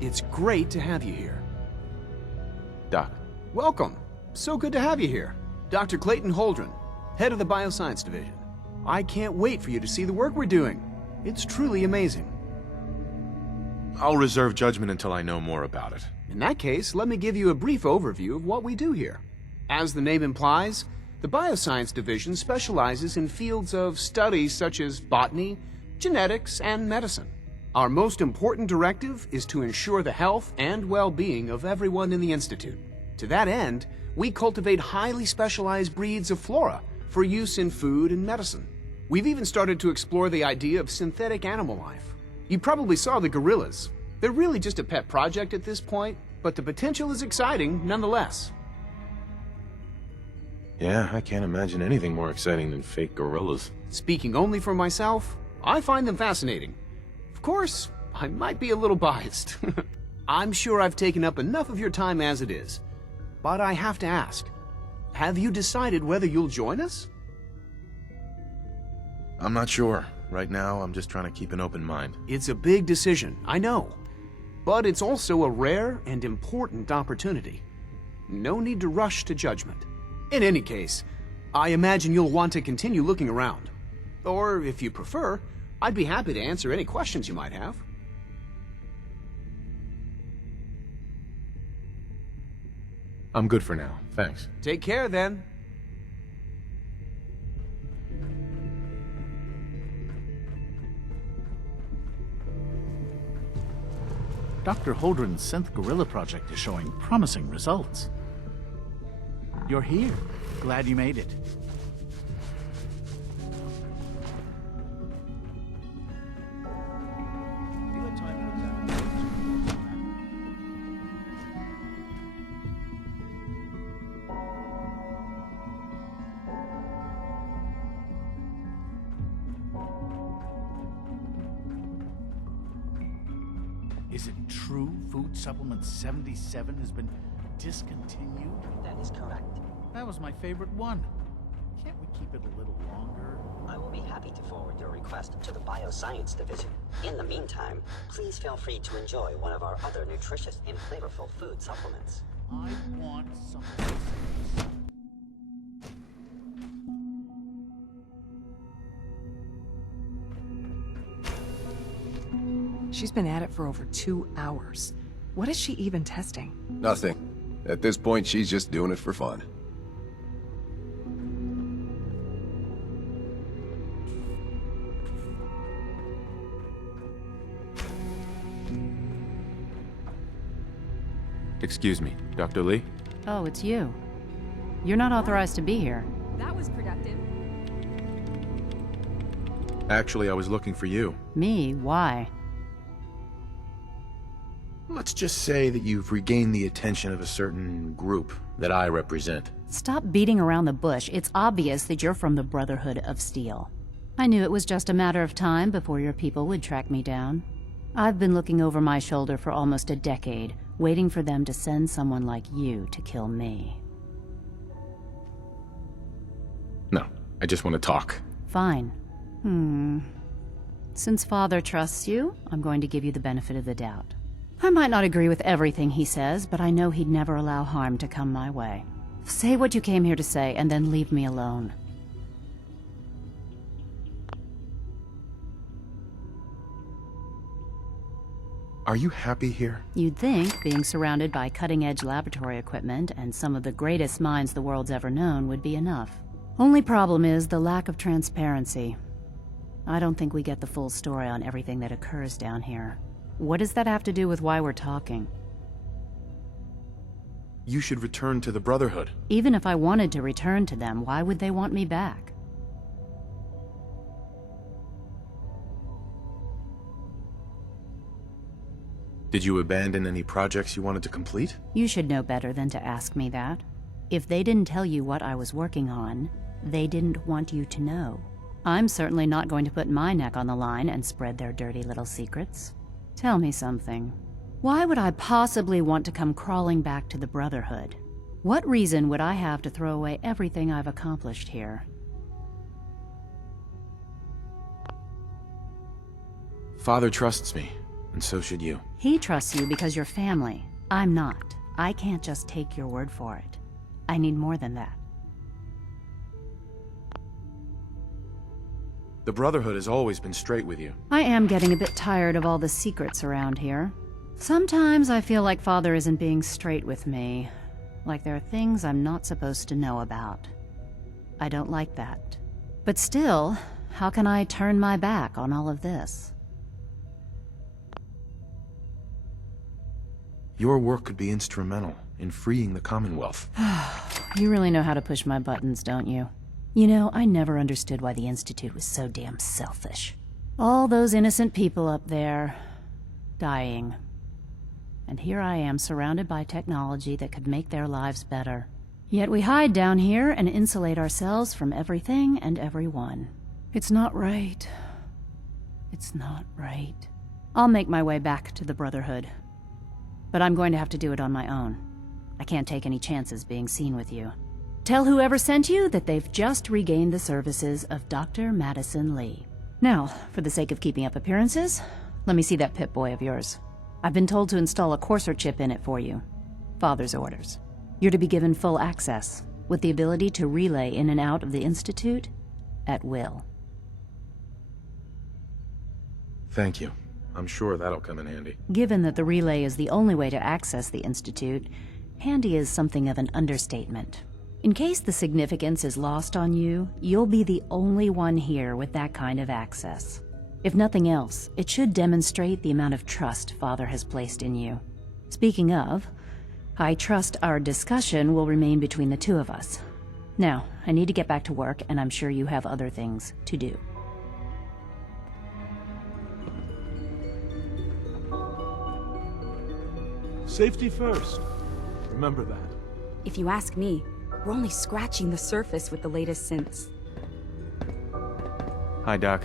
It's great to have you here. Doc. Welcome. So good to have you here. Dr. Clayton Holdren, head of the Bioscience Division. I can't wait for you to see the work we're doing. It's truly amazing. I'll reserve judgment until I know more about it. In that case, let me give you a brief overview of what we do here. As the name implies, the Bioscience Division specializes in fields of studies such as botany, genetics, and medicine. Our most important directive is to ensure the health and well-being of everyone in the Institute. To that end, we cultivate highly specialized breeds of flora for use in food and medicine. We've even started to explore the idea of synthetic animal life. You probably saw the gorillas. They're really just a pet project at this point, but the potential is exciting nonetheless. Yeah, I can't imagine anything more exciting than fake gorillas. Speaking only for myself, I find them fascinating. Of course, I might be a little biased. I'm sure I've taken up enough of your time as it is. But I have to ask, have you decided whether you'll join us? I'm not sure. Right now, I'm just trying to keep an open mind. It's a big decision, I know. But it's also a rare and important opportunity. No need to rush to judgment. In any case, I imagine you'll want to continue looking around. Or, if you prefer, I'd be happy to answer any questions you might have. I'm good for now, thanks. Take care, then. Dr. Holdren's synth gorilla project is showing promising results. You're here. Glad you made it. Is it true Food Supplement 77 has been discontinued? That is correct. That was my favorite one. Can't we keep it a little longer? I will be happy to forward your request to the Bioscience Division. In the meantime, please feel free to enjoy one of our other nutritious and flavorful food supplements. I want something. She's been at it for over 2 hours. What is she even testing? Nothing. At this point, she's just doing it for fun. Excuse me, Dr. Lee? Oh, it's you. You're not authorized to be here. That was productive. Actually, I was looking for you. Me? Why? Let's just say that you've regained the attention of a certain group that I represent. Stop beating around the bush. It's obvious that you're from the Brotherhood of Steel. I knew it was just a matter of time before your people would track me down. I've been looking over my shoulder for almost a decade, waiting for them to send someone like you to kill me. No, I just want to talk. Fine. Since Father trusts you, I'm going to give you the benefit of the doubt. I might not agree with everything he says, but I know he'd never allow harm to come my way. Say what you came here to say, and then leave me alone. Are you happy here? You'd think being surrounded by cutting-edge laboratory equipment and some of the greatest minds the world's ever known would be enough. Only problem is the lack of transparency. I don't think we get the full story on everything that occurs down here. What does that have to do with why we're talking? You should return to the Brotherhood. Even if I wanted to return to them, why would they want me back? Did you abandon any projects you wanted to complete? You should know better than to ask me that. If they didn't tell you what I was working on, they didn't want you to know. I'm certainly not going to put my neck on the line and spread their dirty little secrets. Tell me something. Why would I possibly want to come crawling back to the Brotherhood? What reason would I have to throw away everything I've accomplished here? Father trusts me, and so should you. He trusts you because you're family. I'm not. I can't just take your word for it. I need more than that. The Brotherhood has always been straight with you. I am getting a bit tired of all the secrets around here. Sometimes I feel like Father isn't being straight with me. Like there are things I'm not supposed to know about. I don't like that. But still, how can I turn my back on all of this? Your work could be instrumental in freeing the Commonwealth. You really know how to push my buttons, don't you? You know, I never understood why the Institute was so damn selfish. All those innocent people up there, dying. And here I am surrounded by technology that could make their lives better. Yet we hide down here and insulate ourselves from everything and everyone. It's not right. It's not right. I'll make my way back to the Brotherhood. But I'm going to have to do it on my own. I can't take any chances being seen with you. Tell whoever sent you that they've just regained the services of Dr. Madison Lee. Now, for the sake of keeping up appearances, let me see that Pip-Boy of yours. I've been told to install a courser chip in it for you. Father's orders. You're to be given full access, with the ability to relay in and out of the Institute at will. Thank you. I'm sure that'll come in handy. Given that the relay is the only way to access the Institute, handy is something of an understatement. In case the significance is lost on you, you'll be the only one here with that kind of access. If nothing else, it should demonstrate the amount of trust Father has placed in you. Speaking of, I trust our discussion will remain between the two of us. Now, I need to get back to work, and I'm sure you have other things to do. Safety first. Remember that. If you ask me, we're only scratching the surface with the latest synths. Hi, Doc.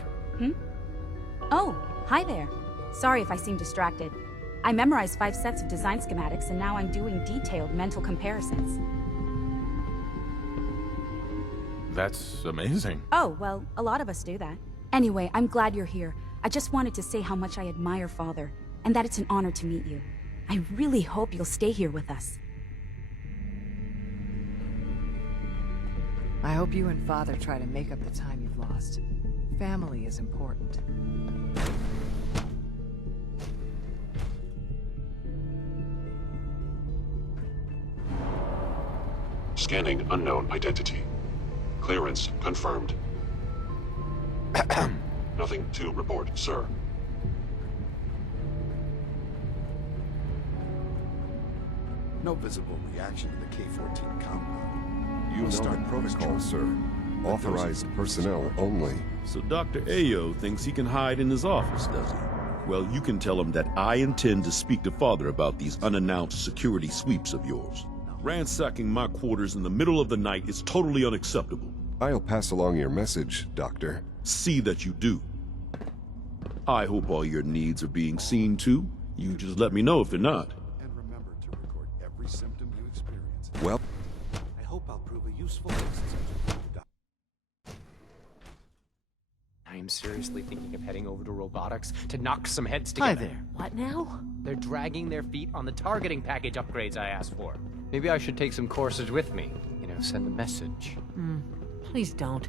Oh, hi there. Sorry if I seem distracted. I memorized 5 sets of design schematics and now I'm doing detailed mental comparisons. That's amazing. Oh, well, a lot of us do that. Anyway, I'm glad you're here. I just wanted to say how much I admire Father, and that it's an honor to meet you. I really hope you'll stay here with us. I hope you and Father try to make up the time you've lost. Family is important. Scanning unknown identity. Clearance confirmed. Nothing to report, sir. No visible reaction to the K-14 compound. You start protocol, sir. Authorized personnel only. So Dr. Ayo thinks he can hide in his office, does he? Well, you can tell him that I intend to speak to Father about these unannounced security sweeps of yours. Ransacking my quarters in the middle of the night is totally unacceptable. I'll pass along your message, Doctor. See that you do. I hope all your needs are being seen too. You just let me know if they're not. And remember to record every symptom you experience. Well, I hope I'll prove a useful assistant. I am seriously thinking of heading over to robotics to knock some heads together. Hi there. What now? They're dragging their feet on the targeting package upgrades I asked for. Maybe I should take some courses with me. You know, send a message. Please don't.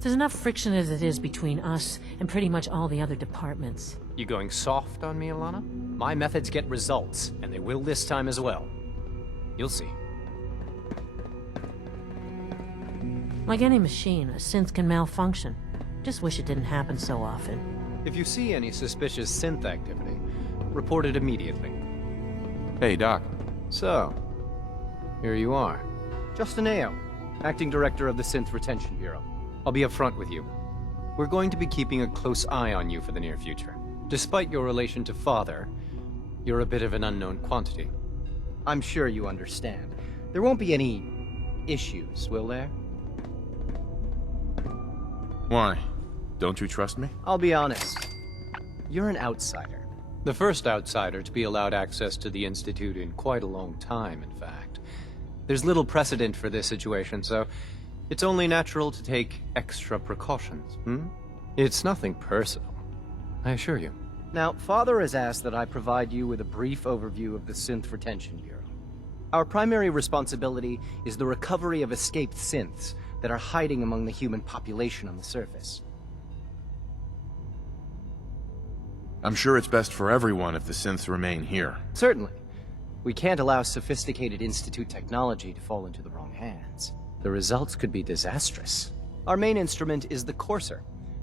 There's enough friction as it is between us and pretty much all the other departments. You going soft on me, Alana? My methods get results, and they will this time as well. You'll see. Like any machine, a synth can malfunction. Just wish it didn't happen so often. If you see any suspicious synth activity, report it immediately. Hey, Doc. So, here you are. Justin Ayo, Acting Director of the Synth Retention Bureau. I'll be upfront with you. We're going to be keeping a close eye on you for the near future. Despite your relation to Father, you're a bit of an unknown quantity. I'm sure you understand. There won't be any issues, will there? Why? Don't you trust me? I'll be honest. You're an outsider. The first outsider to be allowed access to the Institute in quite a long time, in fact. There's little precedent for this situation, so it's only natural to take extra precautions, It's nothing personal, I assure you. Now, Father has asked that I provide you with a brief overview of the Synth Retention Bureau. Our primary responsibility is the recovery of escaped synths that are hiding among the human population on the surface. I'm sure it's best for everyone if the synths remain here. Certainly. We can't allow sophisticated Institute technology to fall into the wrong hands. The results could be disastrous. Our main instrument is the Courser,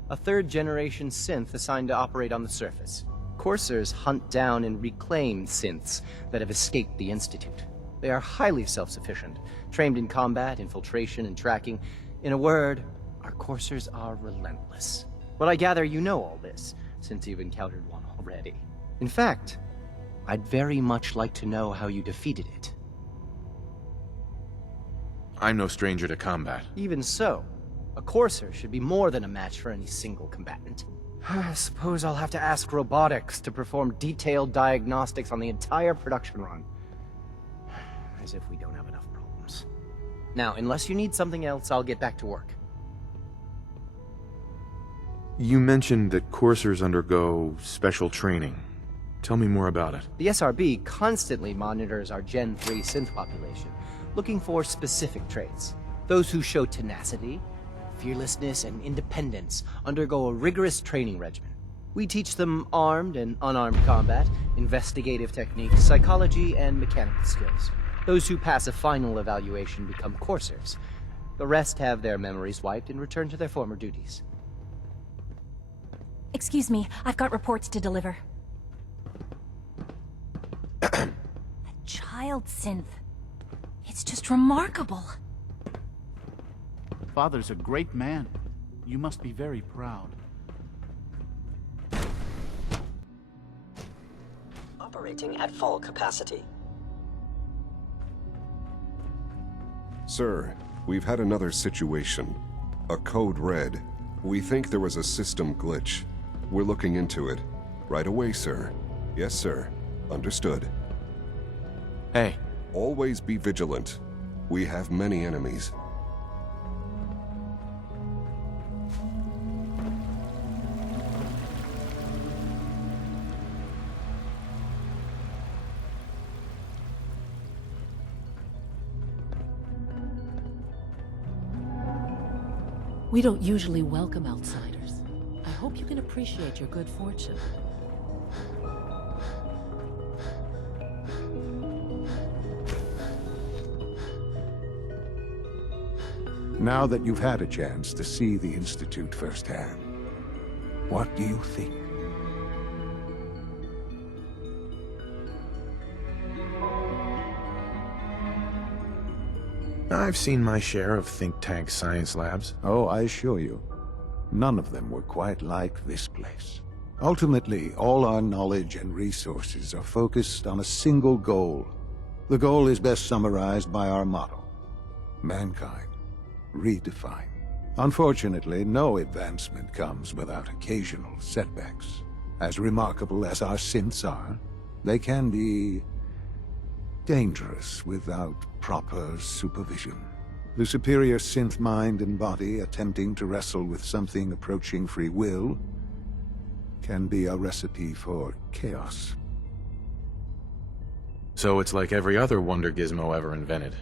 a third-generation synth assigned to operate on the surface. Coursers hunt down and reclaim synths that have escaped the Institute. They are highly self-sufficient, trained in combat, infiltration, and tracking. In a word, our Coursers are relentless. But I gather you know all this, since you've encountered one already. In fact, I'd very much like to know how you defeated it. I'm no stranger to combat. Even so, a Courser should be more than a match for any single combatant. I suppose I'll have to ask robotics to perform detailed diagnostics on the entire production run. As if we don't have enough problems. Now, unless you need something else, I'll get back to work. You mentioned that coursers undergo special training. Tell me more about it. The SRB constantly monitors our Gen 3 synth population, looking for specific traits. Those who show tenacity, fearlessness, and independence undergo a rigorous training regimen. We teach them armed and unarmed combat, investigative techniques, psychology, and mechanical skills. Those who pass a final evaluation become coursers. The rest have their memories wiped and return to their former duties. Excuse me, I've got reports to deliver. A child synth. It's just remarkable. Father's a great man. You must be very proud. Operating at full capacity. Sir, we've had another situation. A code red. We think there was a system glitch. We're looking into it. Right away, sir. Yes, sir. Understood. Hey. Always be vigilant. We have many enemies. We don't usually welcome outsiders. I hope you can appreciate your good fortune. Now that you've had a chance to see the Institute firsthand, what do you think? I've seen my share of think tank science labs. Oh, I assure you, none of them were quite like this place. Ultimately, all our knowledge and resources are focused on a single goal. The goal is best summarized by our motto: mankind, redefined. Unfortunately, no advancement comes without occasional setbacks. As remarkable as our synths are, they can be dangerous without proper supervision. The superior synth mind and body attempting to wrestle with something approaching free will can be a recipe for chaos. So it's like every other wonder gizmo ever invented.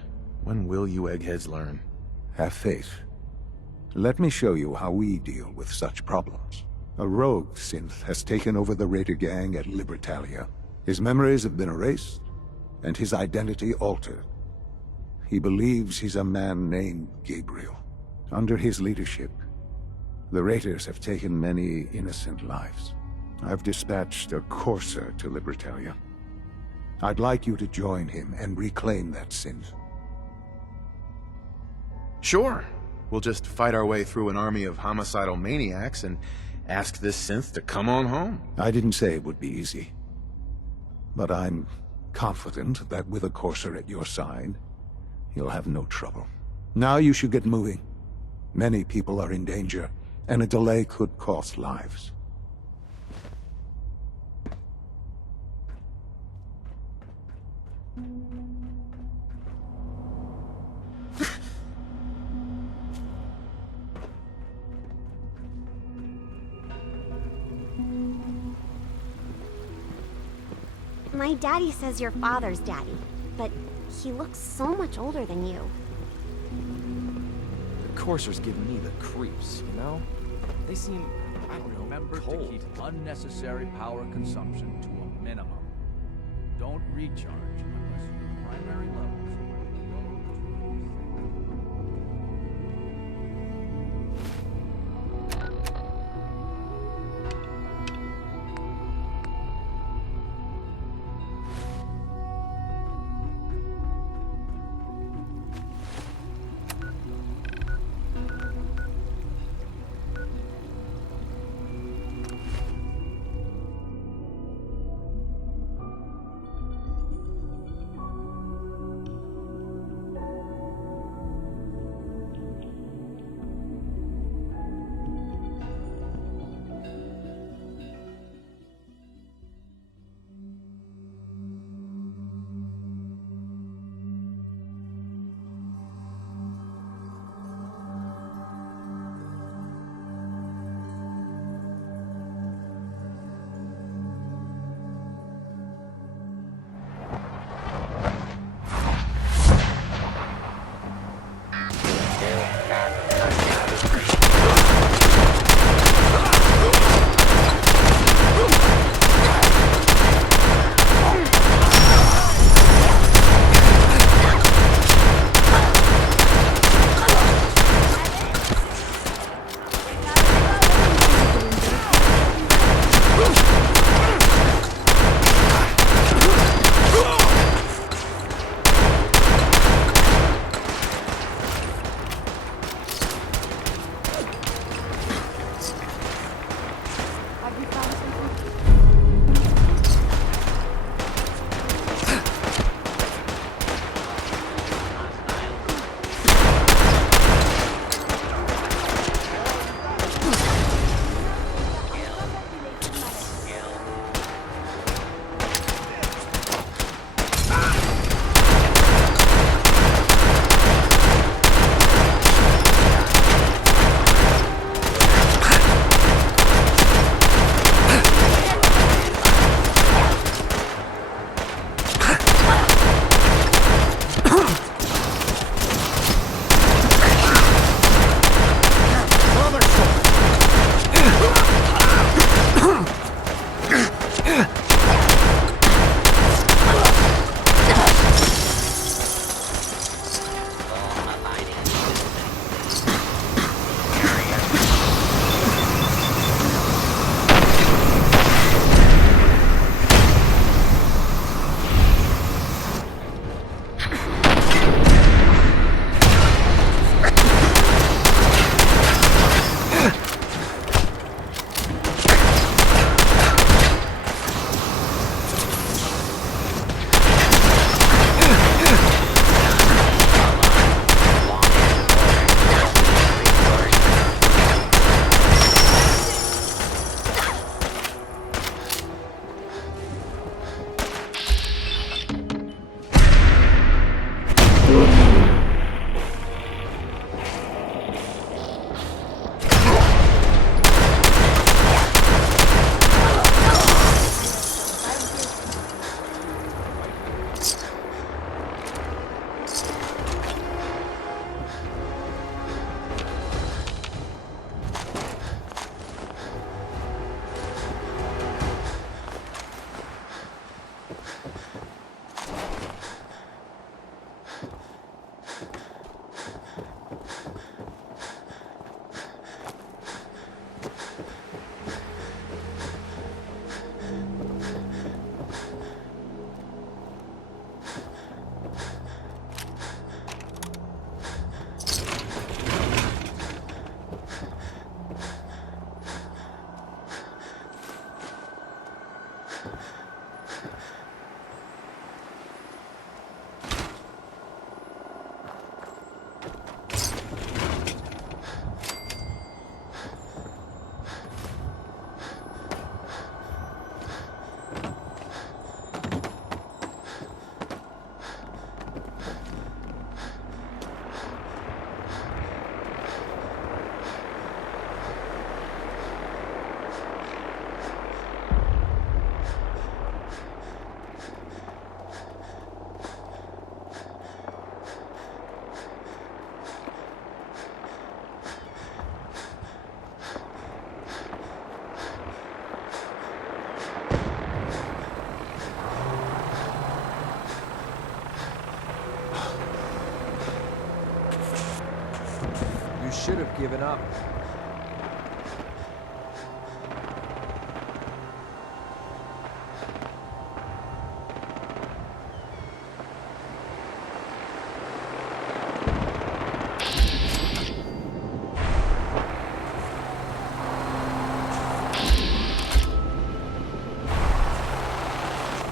When will you eggheads learn? Have faith. Let me show you how we deal with such problems. A rogue synth has taken over the Raider gang at Libertalia. His memories have been erased, and his identity altered. He believes he's a man named Gabriel. Under his leadership, the Raiders have taken many innocent lives. I've dispatched a Courser to Libertalia. I'd like you to join him and reclaim that synth. Sure. We'll just fight our way through an army of homicidal maniacs and ask this synth to come on home. I didn't say it would be easy. But I'm confident that with a Courser at your side, you'll have no trouble. Now you should get moving. Many people are in danger, and a delay could cost lives. My daddy says your father's daddy, but he looks so much older than you. The coursers give me the creeps, you know? They seem, I don't know, Remember cold. to keep unnecessary power consumption to a minimum. Don't recharge unless your primary levels are should have given up.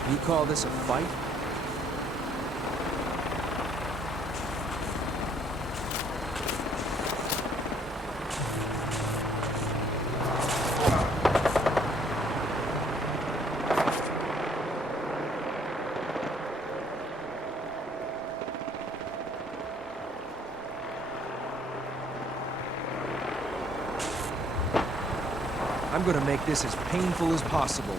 You call this a fight? I'm gonna make this as painful as possible.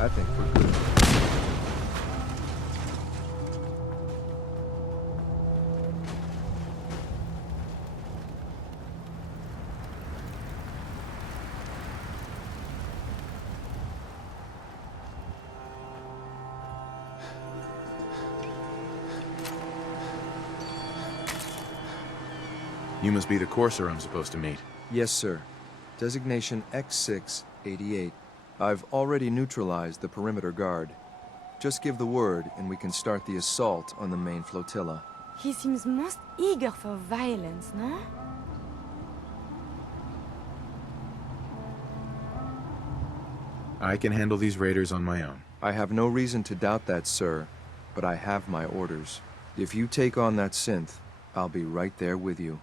I think we're good. You must be the courser I'm supposed to meet. Yes, sir. Designation X688. I've already neutralized the perimeter guard. Just give the word, and we can start the assault on the main flotilla. He seems most eager for violence, no? I can handle these raiders on my own. I have no reason to doubt that, sir, but I have my orders. If you take on that synth, I'll be right there with you.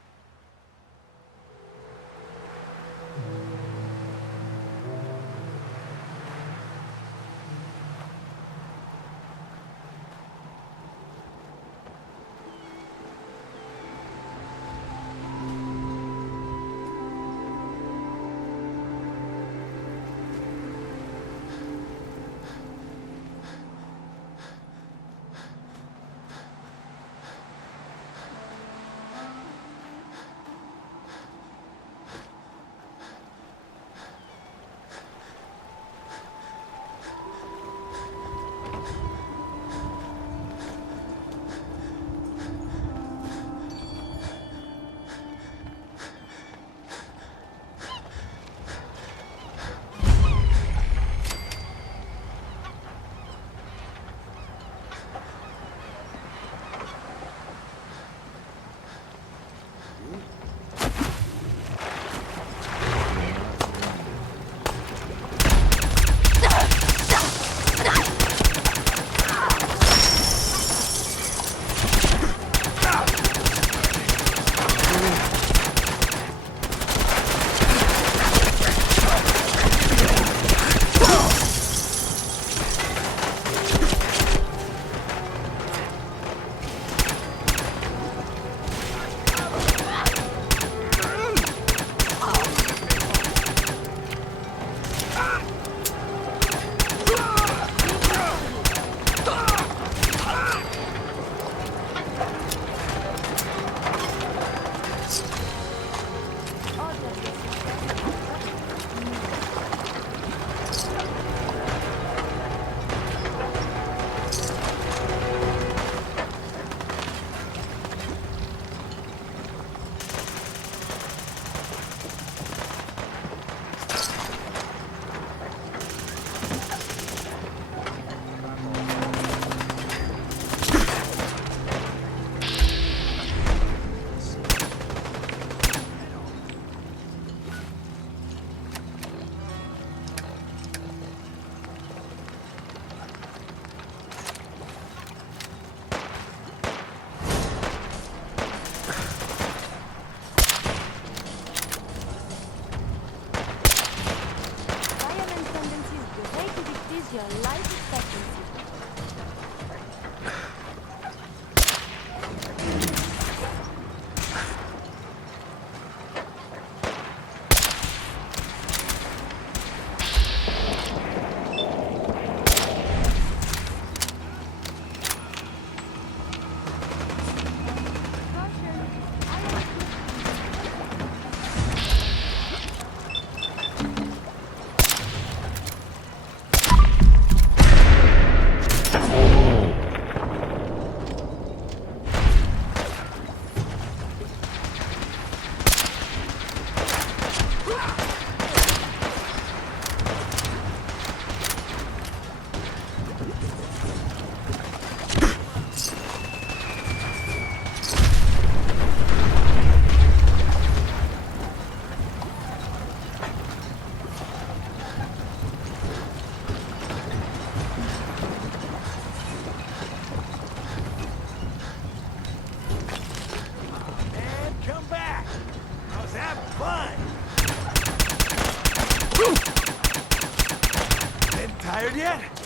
Tired yet?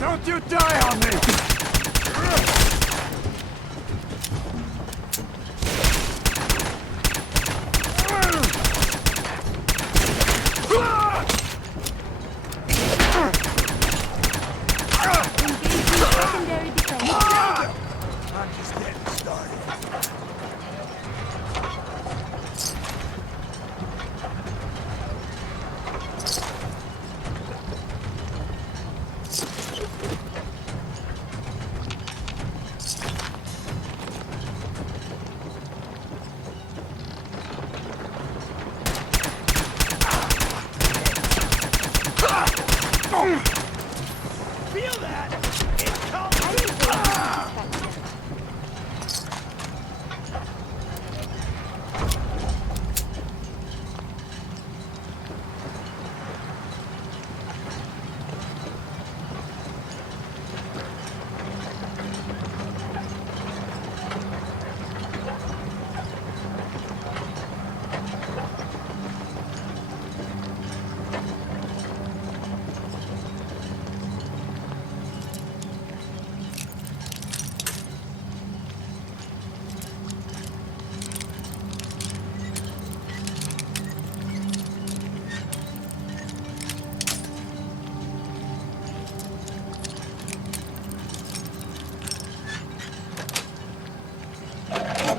Don't you die on me! Secondary defense. I'm just getting started. Feel that? It's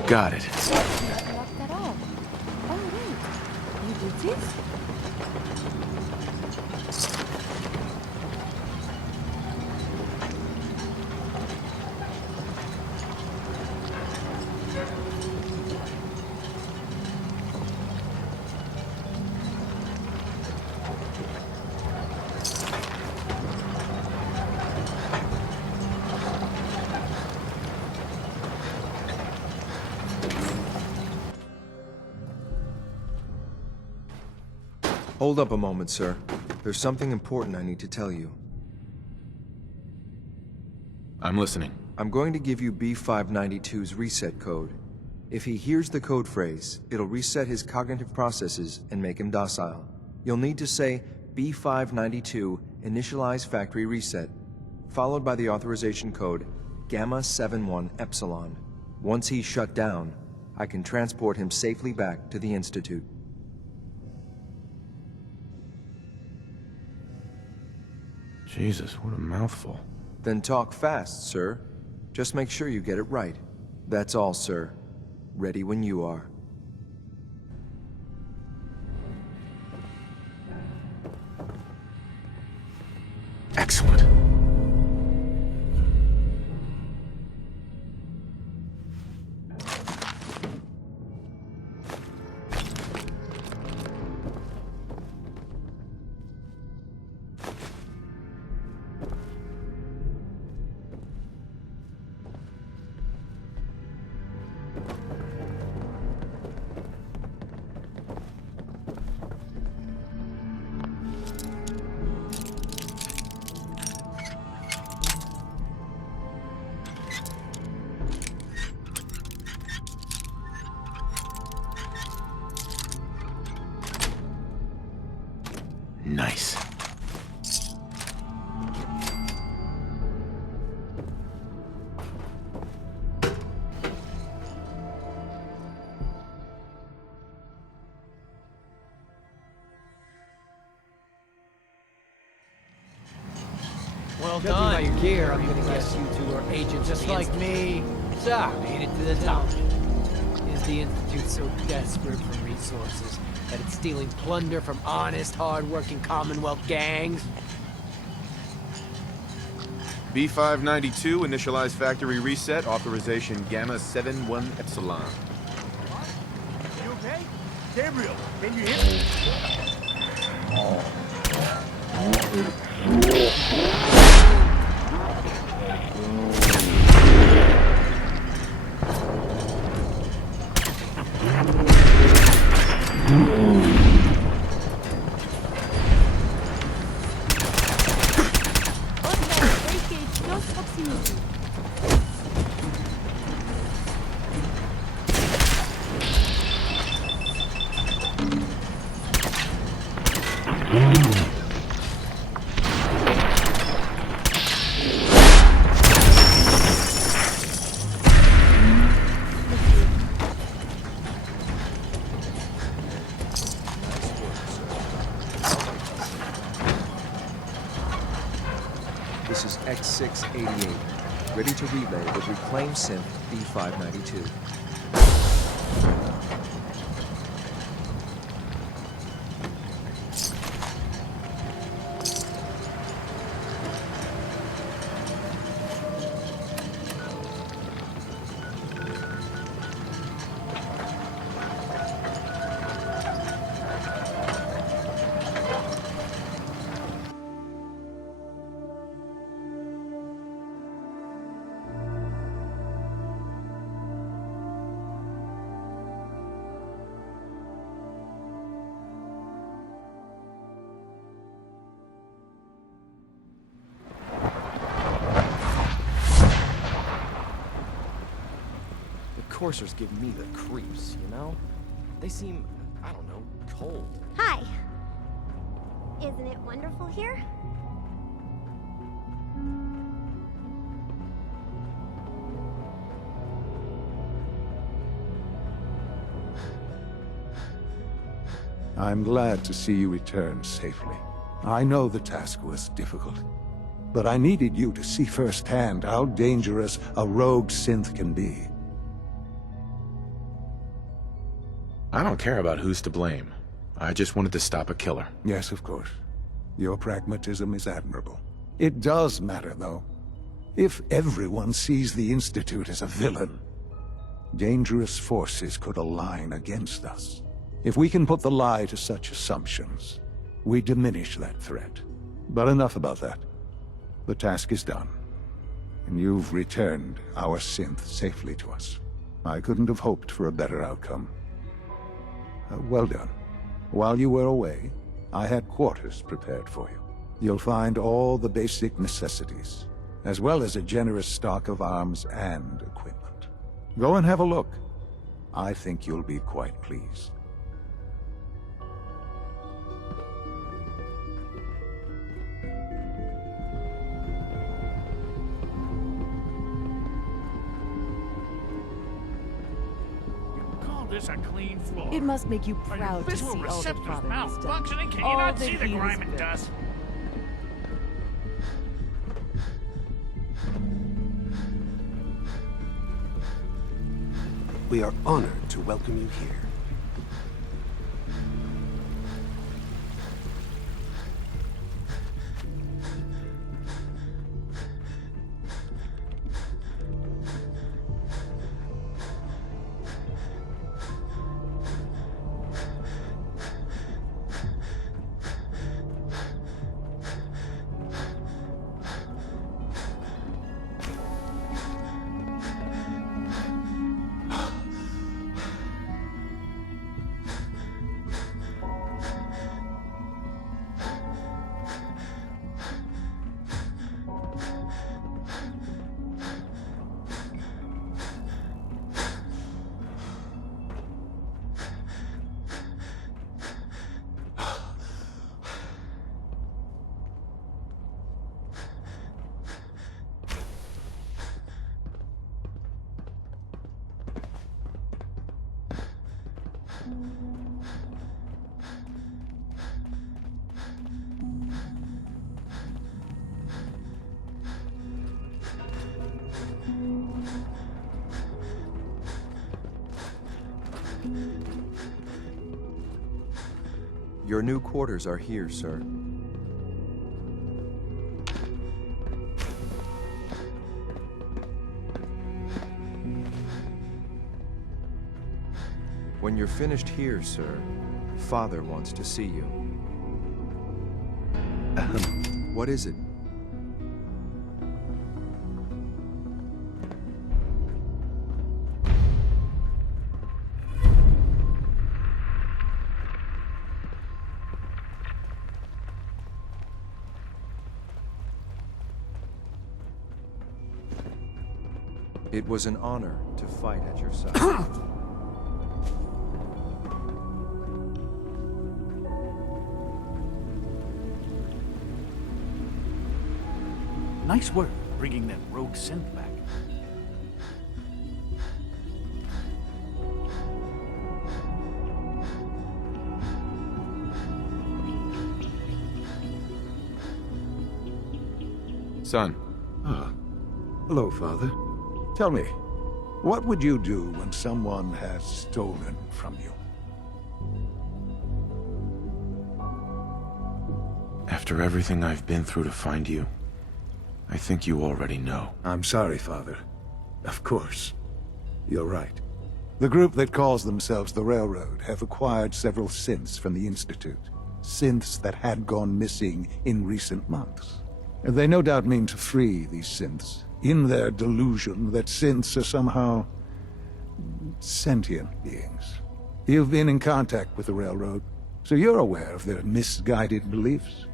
Got it. Not locked at all. Oh wait, you did this? Hold up a moment, sir. There's something important I need to tell you. I'm listening. I'm going to give you B592's reset code. If he hears the code phrase, it'll reset his cognitive processes and make him docile. You'll need to say B592 initialize factory reset, followed by the authorization code Gamma 71 Epsilon. Once he's shut down, I can transport him safely back to the Institute. Jesus, what a mouthful. Then talk fast, sir. Just make sure you get it right. That's all, sir. Ready when you are. Excellent. Nice. Well done. By your gear, I'm gonna guess you two are agents just like me. So, made it to the top. Is the Institute so desperate for resources that it's stealing plunder from honest, hard-working Commonwealth gangs? B592, initialize factory reset, authorization Gamma 71 Epsilon. You okay? Gabriel, can you hear me? This is X688, ready to relay with reclaimed synth B592. Coursers give me the creeps, you know? They seem, I don't know, cold. Hi. Isn't it wonderful here? I'm glad to see you return safely. I know the task was difficult, but I needed you to see firsthand how dangerous a rogue synth can be. I don't care about who's to blame. I just wanted to stop a killer. Yes, of course. Your pragmatism is admirable. It does matter, though. If everyone sees the Institute as a villain, dangerous forces could align against us. If we can put the lie to such assumptions, we diminish that threat. But enough about that. The task is done, and you've returned our synth safely to us. I couldn't have hoped for a better outcome. Well done. While you were away, I had quarters prepared for you. You'll find all the basic necessities, as well as a generous stock of arms and equipment. Go and have a look. I think you'll be quite pleased. This a clean floor. It must make you proud to see all the father has done. Malfunctioning? Can you All not that see the he grime has and built. dust? We are honored to welcome you here. Your new quarters are here, sir. When you're finished here, sir, Father wants to see you. What is it? It was an honor to fight at your side. Nice work bringing that rogue synth back. Son. Ah. Hello, Father. Tell me, what would you do when someone has stolen from you? After everything I've been through to find you, I think you already know. I'm sorry, Father. Of course. You're right. The group that calls themselves the Railroad have acquired several synths from the Institute. Synths that had gone missing in recent months. They no doubt mean to free these synths, in their delusion that synths are somehow sentient beings. You've been in contact with the Railroad, so you're aware of their misguided beliefs.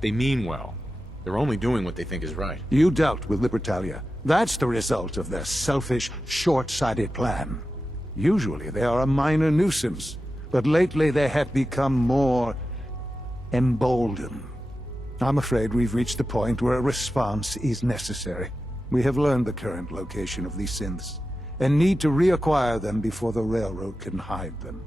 They mean well. They're only doing what they think is right. You dealt with Libertalia. That's the result of their selfish, short-sighted plan. Usually they are a minor nuisance, but lately they have become more emboldened. I'm afraid we've reached the point where a response is necessary. We have learned the current location of these synths, and need to reacquire them before the Railroad can hide them.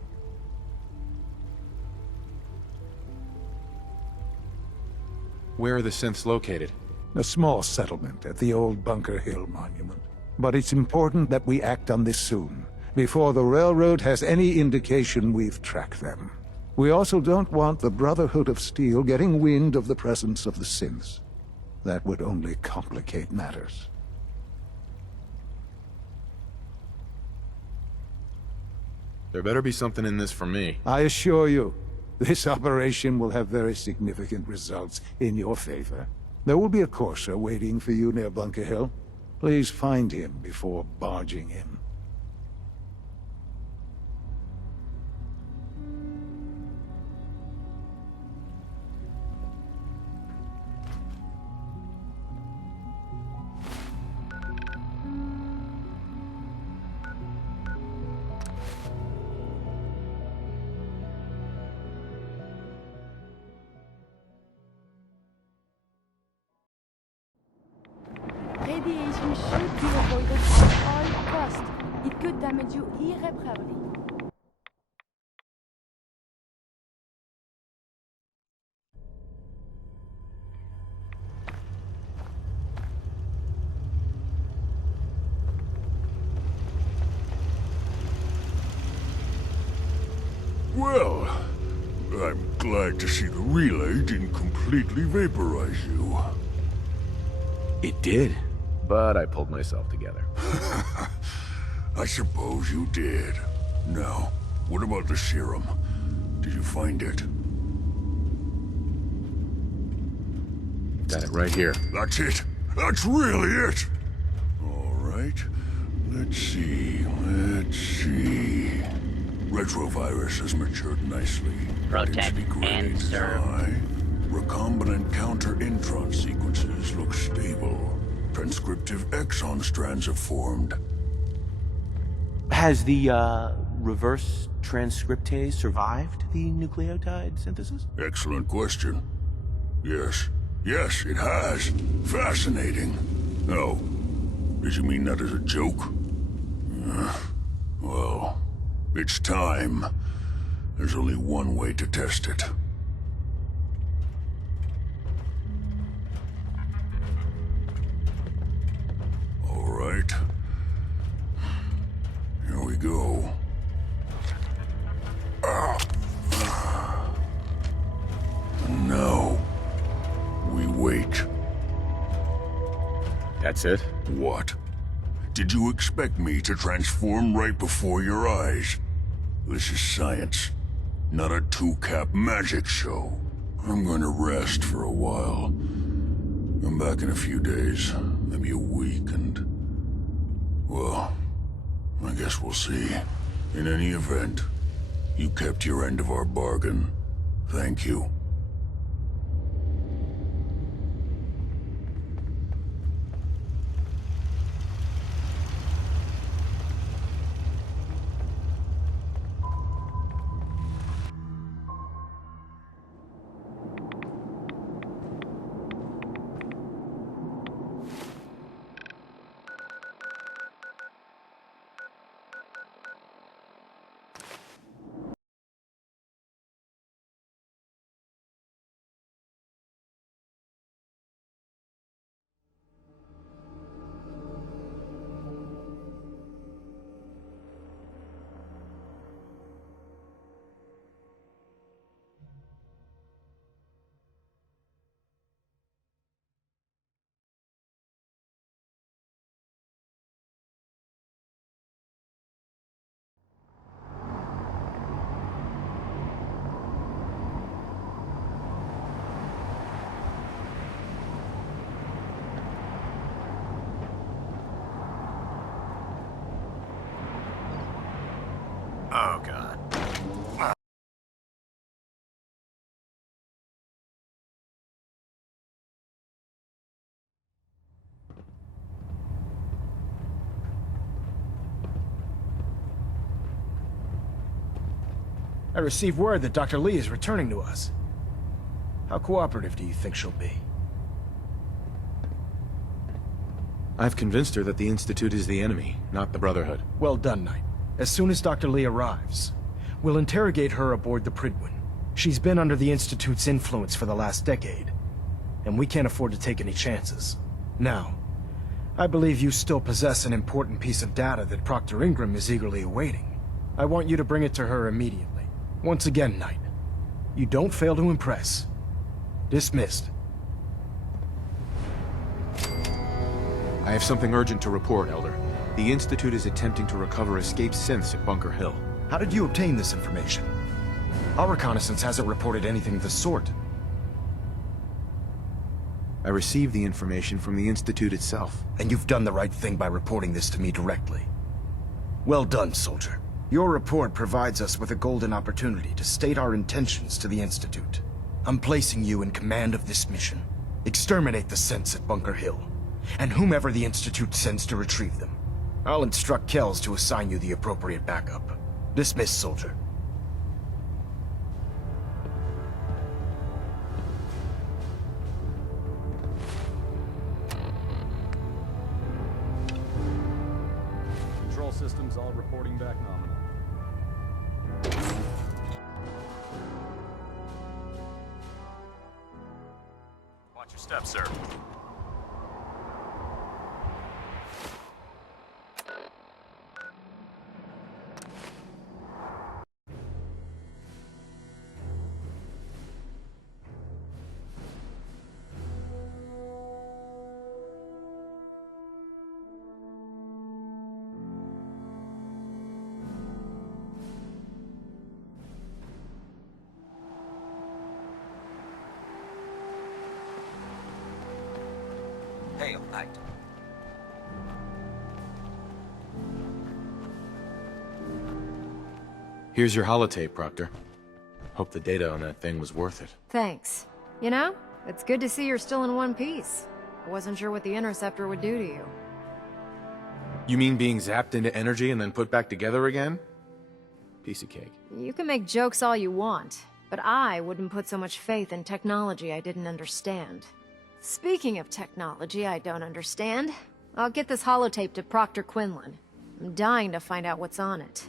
Where are the synths located? A small settlement at the old Bunker Hill Monument. But it's important that we act on this soon, before the Railroad has any indication we've tracked them. We also don't want the Brotherhood of Steel getting wind of the presence of the synths. That would only complicate matters. There better be something in this for me. I assure you, this operation will have very significant results in your favor. There will be a courser waiting for you near Bunker Hill. Please find him before barging in. Radiation should be avoided at all costs. It could damage you irreparably. glad to see the relay didn't completely vaporize you. It did, but I pulled myself together. I suppose you did. Now, what about the serum? Did you find it? Got it right here. That's it. That's really it. All right. Let's see. Retrovirus has matured nicely. Protect and serve. Recombinant counter-intron sequences look stable. Transcriptive exon strands have formed. Has the, reverse transcriptase survived the nucleotide synthesis? Excellent question. Yes. Yes, it has. Fascinating. Oh, did you mean that as a joke? Well, it's time. There's only one way to test it. All right. Here we go. And now, we wait. That's it? What? Did you expect me to transform right before your eyes? This is science, not a two-cap magic show. I'm going to rest for a while. I'm back in a few days, maybe a week, and... well, I guess we'll see. In any event, you kept your end of our bargain. Thank you. Oh, God. I received word that Dr. Lee is returning to us. How cooperative do you think she'll be? I've convinced her that the Institute is the enemy, not the Brotherhood. Well done, Knight. As soon as Dr. Lee arrives, we'll interrogate her aboard the Prydwen. She's been under the Institute's influence for the last decade, and we can't afford to take any chances. Now, I believe you still possess an important piece of data that Proctor Ingram is eagerly awaiting. I want you to bring it to her immediately. Once again, Knight, you don't fail to impress. Dismissed. I have something urgent to report, Elder. The Institute is attempting to recover escaped synths at Bunker Hill. How did you obtain this information? Our reconnaissance hasn't reported anything of the sort. I received the information from the Institute itself. And you've done the right thing by reporting this to me directly. Well done, soldier. Your report provides us with a golden opportunity to state our intentions to the Institute. I'm placing you in command of this mission. Exterminate the synths at Bunker Hill, and whomever the Institute sends to retrieve them. I'll instruct Kells to assign you the appropriate backup. Dismissed, soldier. Control systems all reporting back nominal. Watch your step, sir. I... Here's your holotape, Proctor. Hope the data on that thing was worth it. Thanks. You know, it's good to see you're still in one piece. I wasn't sure what the Interceptor would do to you. You mean being zapped into energy and then put back together again? Piece of cake. You can make jokes all you want, but I wouldn't put so much faith in technology I didn't understand. Speaking of technology I don't understand, I'll get this holotape to Proctor Quinlan. I'm dying to find out what's on it.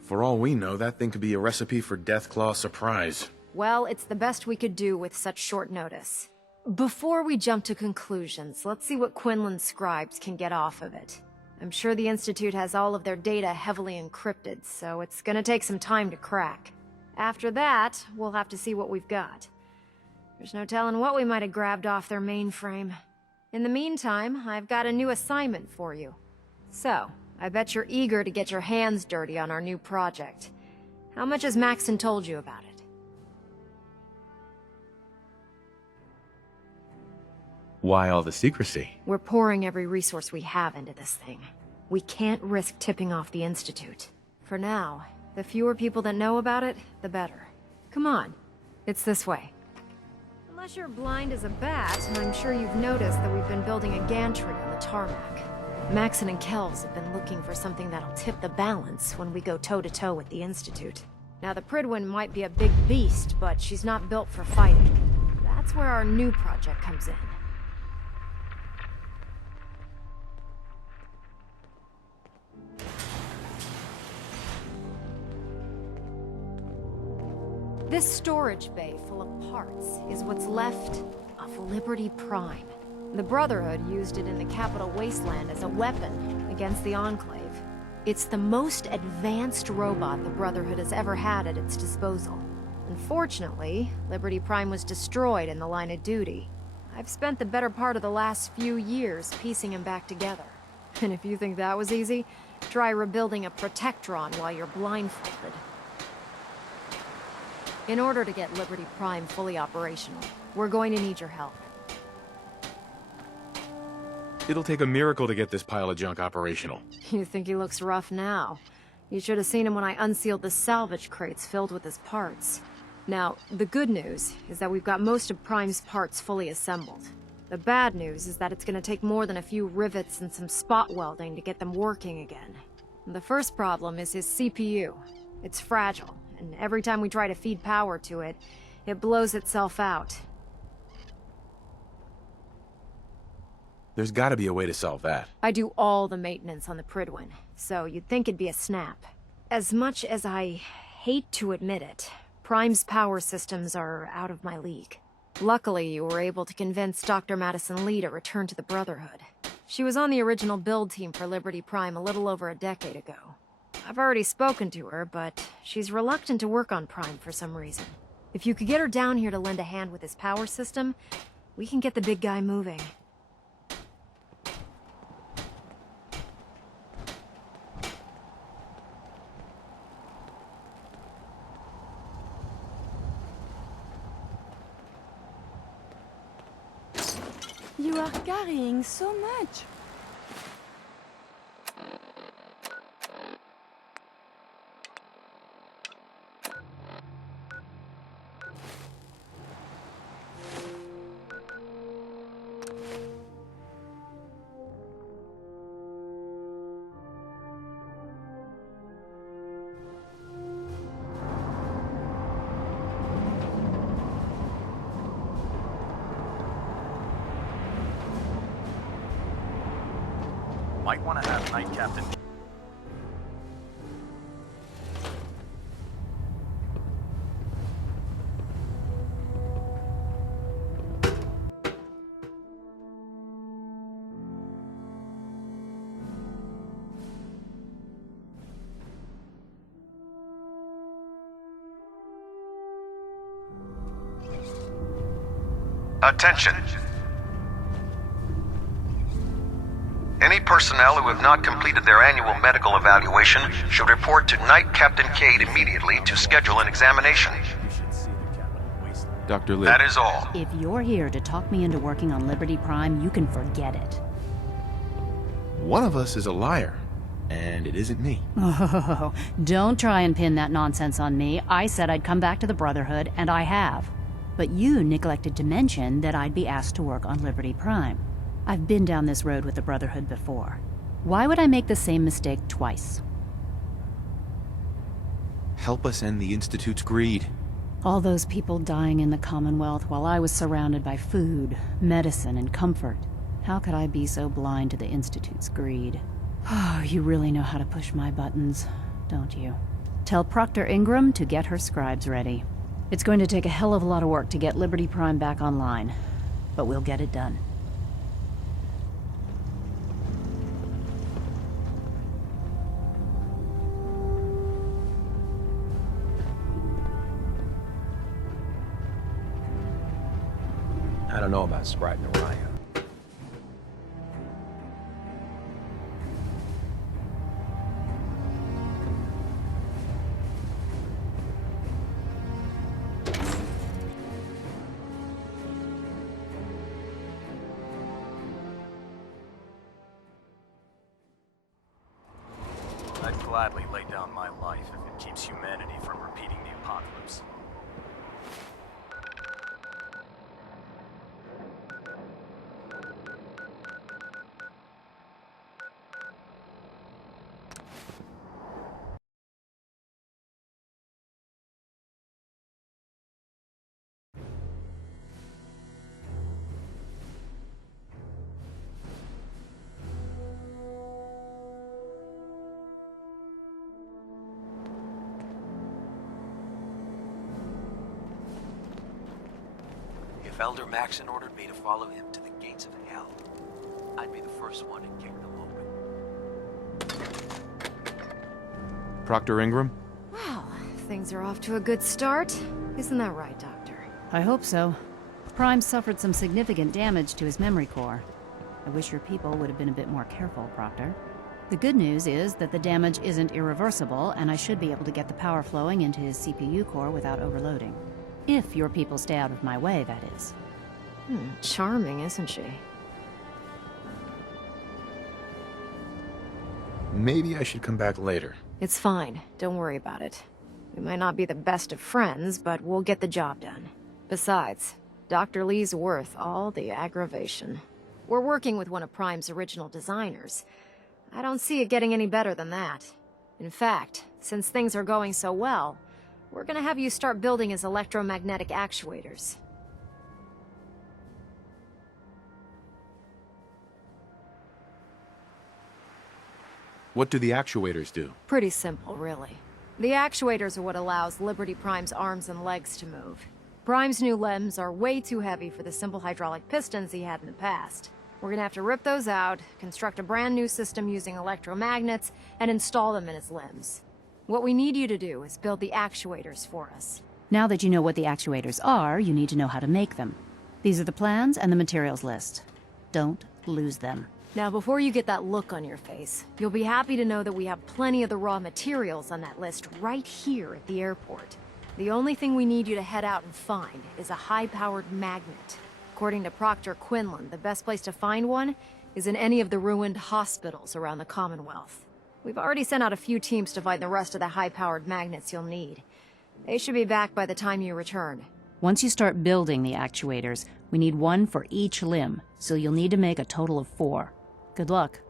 For all we know, that thing could be a recipe for Deathclaw surprise. Well, it's the best we could do with such short notice. Before we jump to conclusions, let's see what Quinlan's scribes can get off of it. I'm sure the Institute has all of their data heavily encrypted, so it's gonna take some time to crack. After that, we'll have to see what we've got. There's no telling what we might have grabbed off their mainframe. In the meantime, I've got a new assignment for you. So, I bet you're eager to get your hands dirty on our new project. How much has Maxon told you about it? Why all the secrecy? We're pouring every resource we have into this thing. We can't risk tipping off the Institute. For now, the fewer people that know about it, the better. Come on, it's this way. Unless you're blind as a bat, I'm sure you've noticed that we've been building a gantry on the tarmac. Maxon and Kells have been looking for something that'll tip the balance when we go toe-to-toe with the Institute. Now, the Pridwin might be a big beast, but she's not built for fighting. That's where our new project comes in. This storage bay full of parts is what's left of Liberty Prime. The Brotherhood used it in the Capital Wasteland as a weapon against the Enclave. It's the most advanced robot the Brotherhood has ever had at its disposal. Unfortunately, Liberty Prime was destroyed in the line of duty. I've spent the better part of the last few years piecing him back together. And if you think that was easy, try rebuilding a Protectron while you're blindfolded. In order to get Liberty Prime fully operational, we're going to need your help. It'll take a miracle to get this pile of junk operational. You think he looks rough now? You should have seen him when I unsealed the salvage crates filled with his parts. Now, the good news is that we've got most of Prime's parts fully assembled. The bad news is that it's gonna take more than a few rivets and some spot welding to get them working again. The first problem is his CPU. It's fragile, and every time we try to feed power to it, it blows itself out. There's gotta be a way to solve that. I do all the maintenance on the Pridwin, so you'd think it'd be a snap. As much as I hate to admit it, Prime's power systems are out of my league. Luckily, you were able to convince Dr. Madison Lee to return to the Brotherhood. She was on the original build team for Liberty Prime a little over a decade ago. I've already spoken to her, but she's reluctant to work on Prime for some reason. If you could get her down here to lend a hand with his power system, we can get the big guy moving. You are carrying so much. Might want to have Night Captain. Attention. Any personnel who have not completed their annual medical evaluation should report to Night Captain Cade immediately to schedule an examination. Dr. Lee. That is all. If you're here to talk me into working on Liberty Prime, you can forget it. One of us is a liar, and it isn't me. Oh, don't try and pin that nonsense on me. I said I'd come back to the Brotherhood, and I have. But you neglected to mention that I'd be asked to work on Liberty Prime. I've been down this road with the Brotherhood before. Why would I make the same mistake twice? Help us end the Institute's greed. All those people dying in the Commonwealth while I was surrounded by food, medicine, and comfort. How could I be so blind to the Institute's greed? Oh, you really know how to push my buttons, don't you? Tell Proctor Ingram to get her scribes ready. It's going to take a hell of a lot of work to get Liberty Prime back online, but we'll get it done. I don't know about Sprite and Orion. I'd gladly lay down my life if it keeps humanity from repeating the apocalypse. If Elder Maxon ordered me to follow him to the gates of hell, I'd be the first one to kick them open. Proctor Ingram? Well, things are off to a good start. Isn't that right, Doctor? I hope so. Prime suffered some significant damage to his memory core. I wish your people would have been a bit more careful, Proctor. The good news is that the damage isn't irreversible, and I should be able to get the power flowing into his CPU core without overloading. If your people stay out of my way, that is. Charming, isn't she? Maybe I should come back later. It's fine. Don't worry about it. We might not be the best of friends, but we'll get the job done. Besides, Dr. Lee's worth all the aggravation. We're working with one of Prime's original designers. I don't see it getting any better than that. In fact, since things are going so well, we're gonna have you start building his electromagnetic actuators. What do the actuators do? Pretty simple, really. The actuators are what allows Liberty Prime's arms and legs to move. Prime's new limbs are way too heavy for the simple hydraulic pistons he had in the past. We're gonna have to rip those out, construct a brand new system using electromagnets, and install them in his limbs. What we need you to do is build the actuators for us. Now that you know what the actuators are, you need to know how to make them. These are the plans and the materials list. Don't lose them. Now, before you get that look on your face, you'll be happy to know that we have plenty of the raw materials on that list right here at the airport. The only thing we need you to head out and find is a high-powered magnet. According to Proctor Quinlan, the best place to find one is in any of the ruined hospitals around the Commonwealth. We've already sent out a few teams to find the rest of the high-powered magnets you'll need. They should be back by the time you return. Once you start building the actuators, we need one for each limb, so you'll need to make a total of 4. Good luck.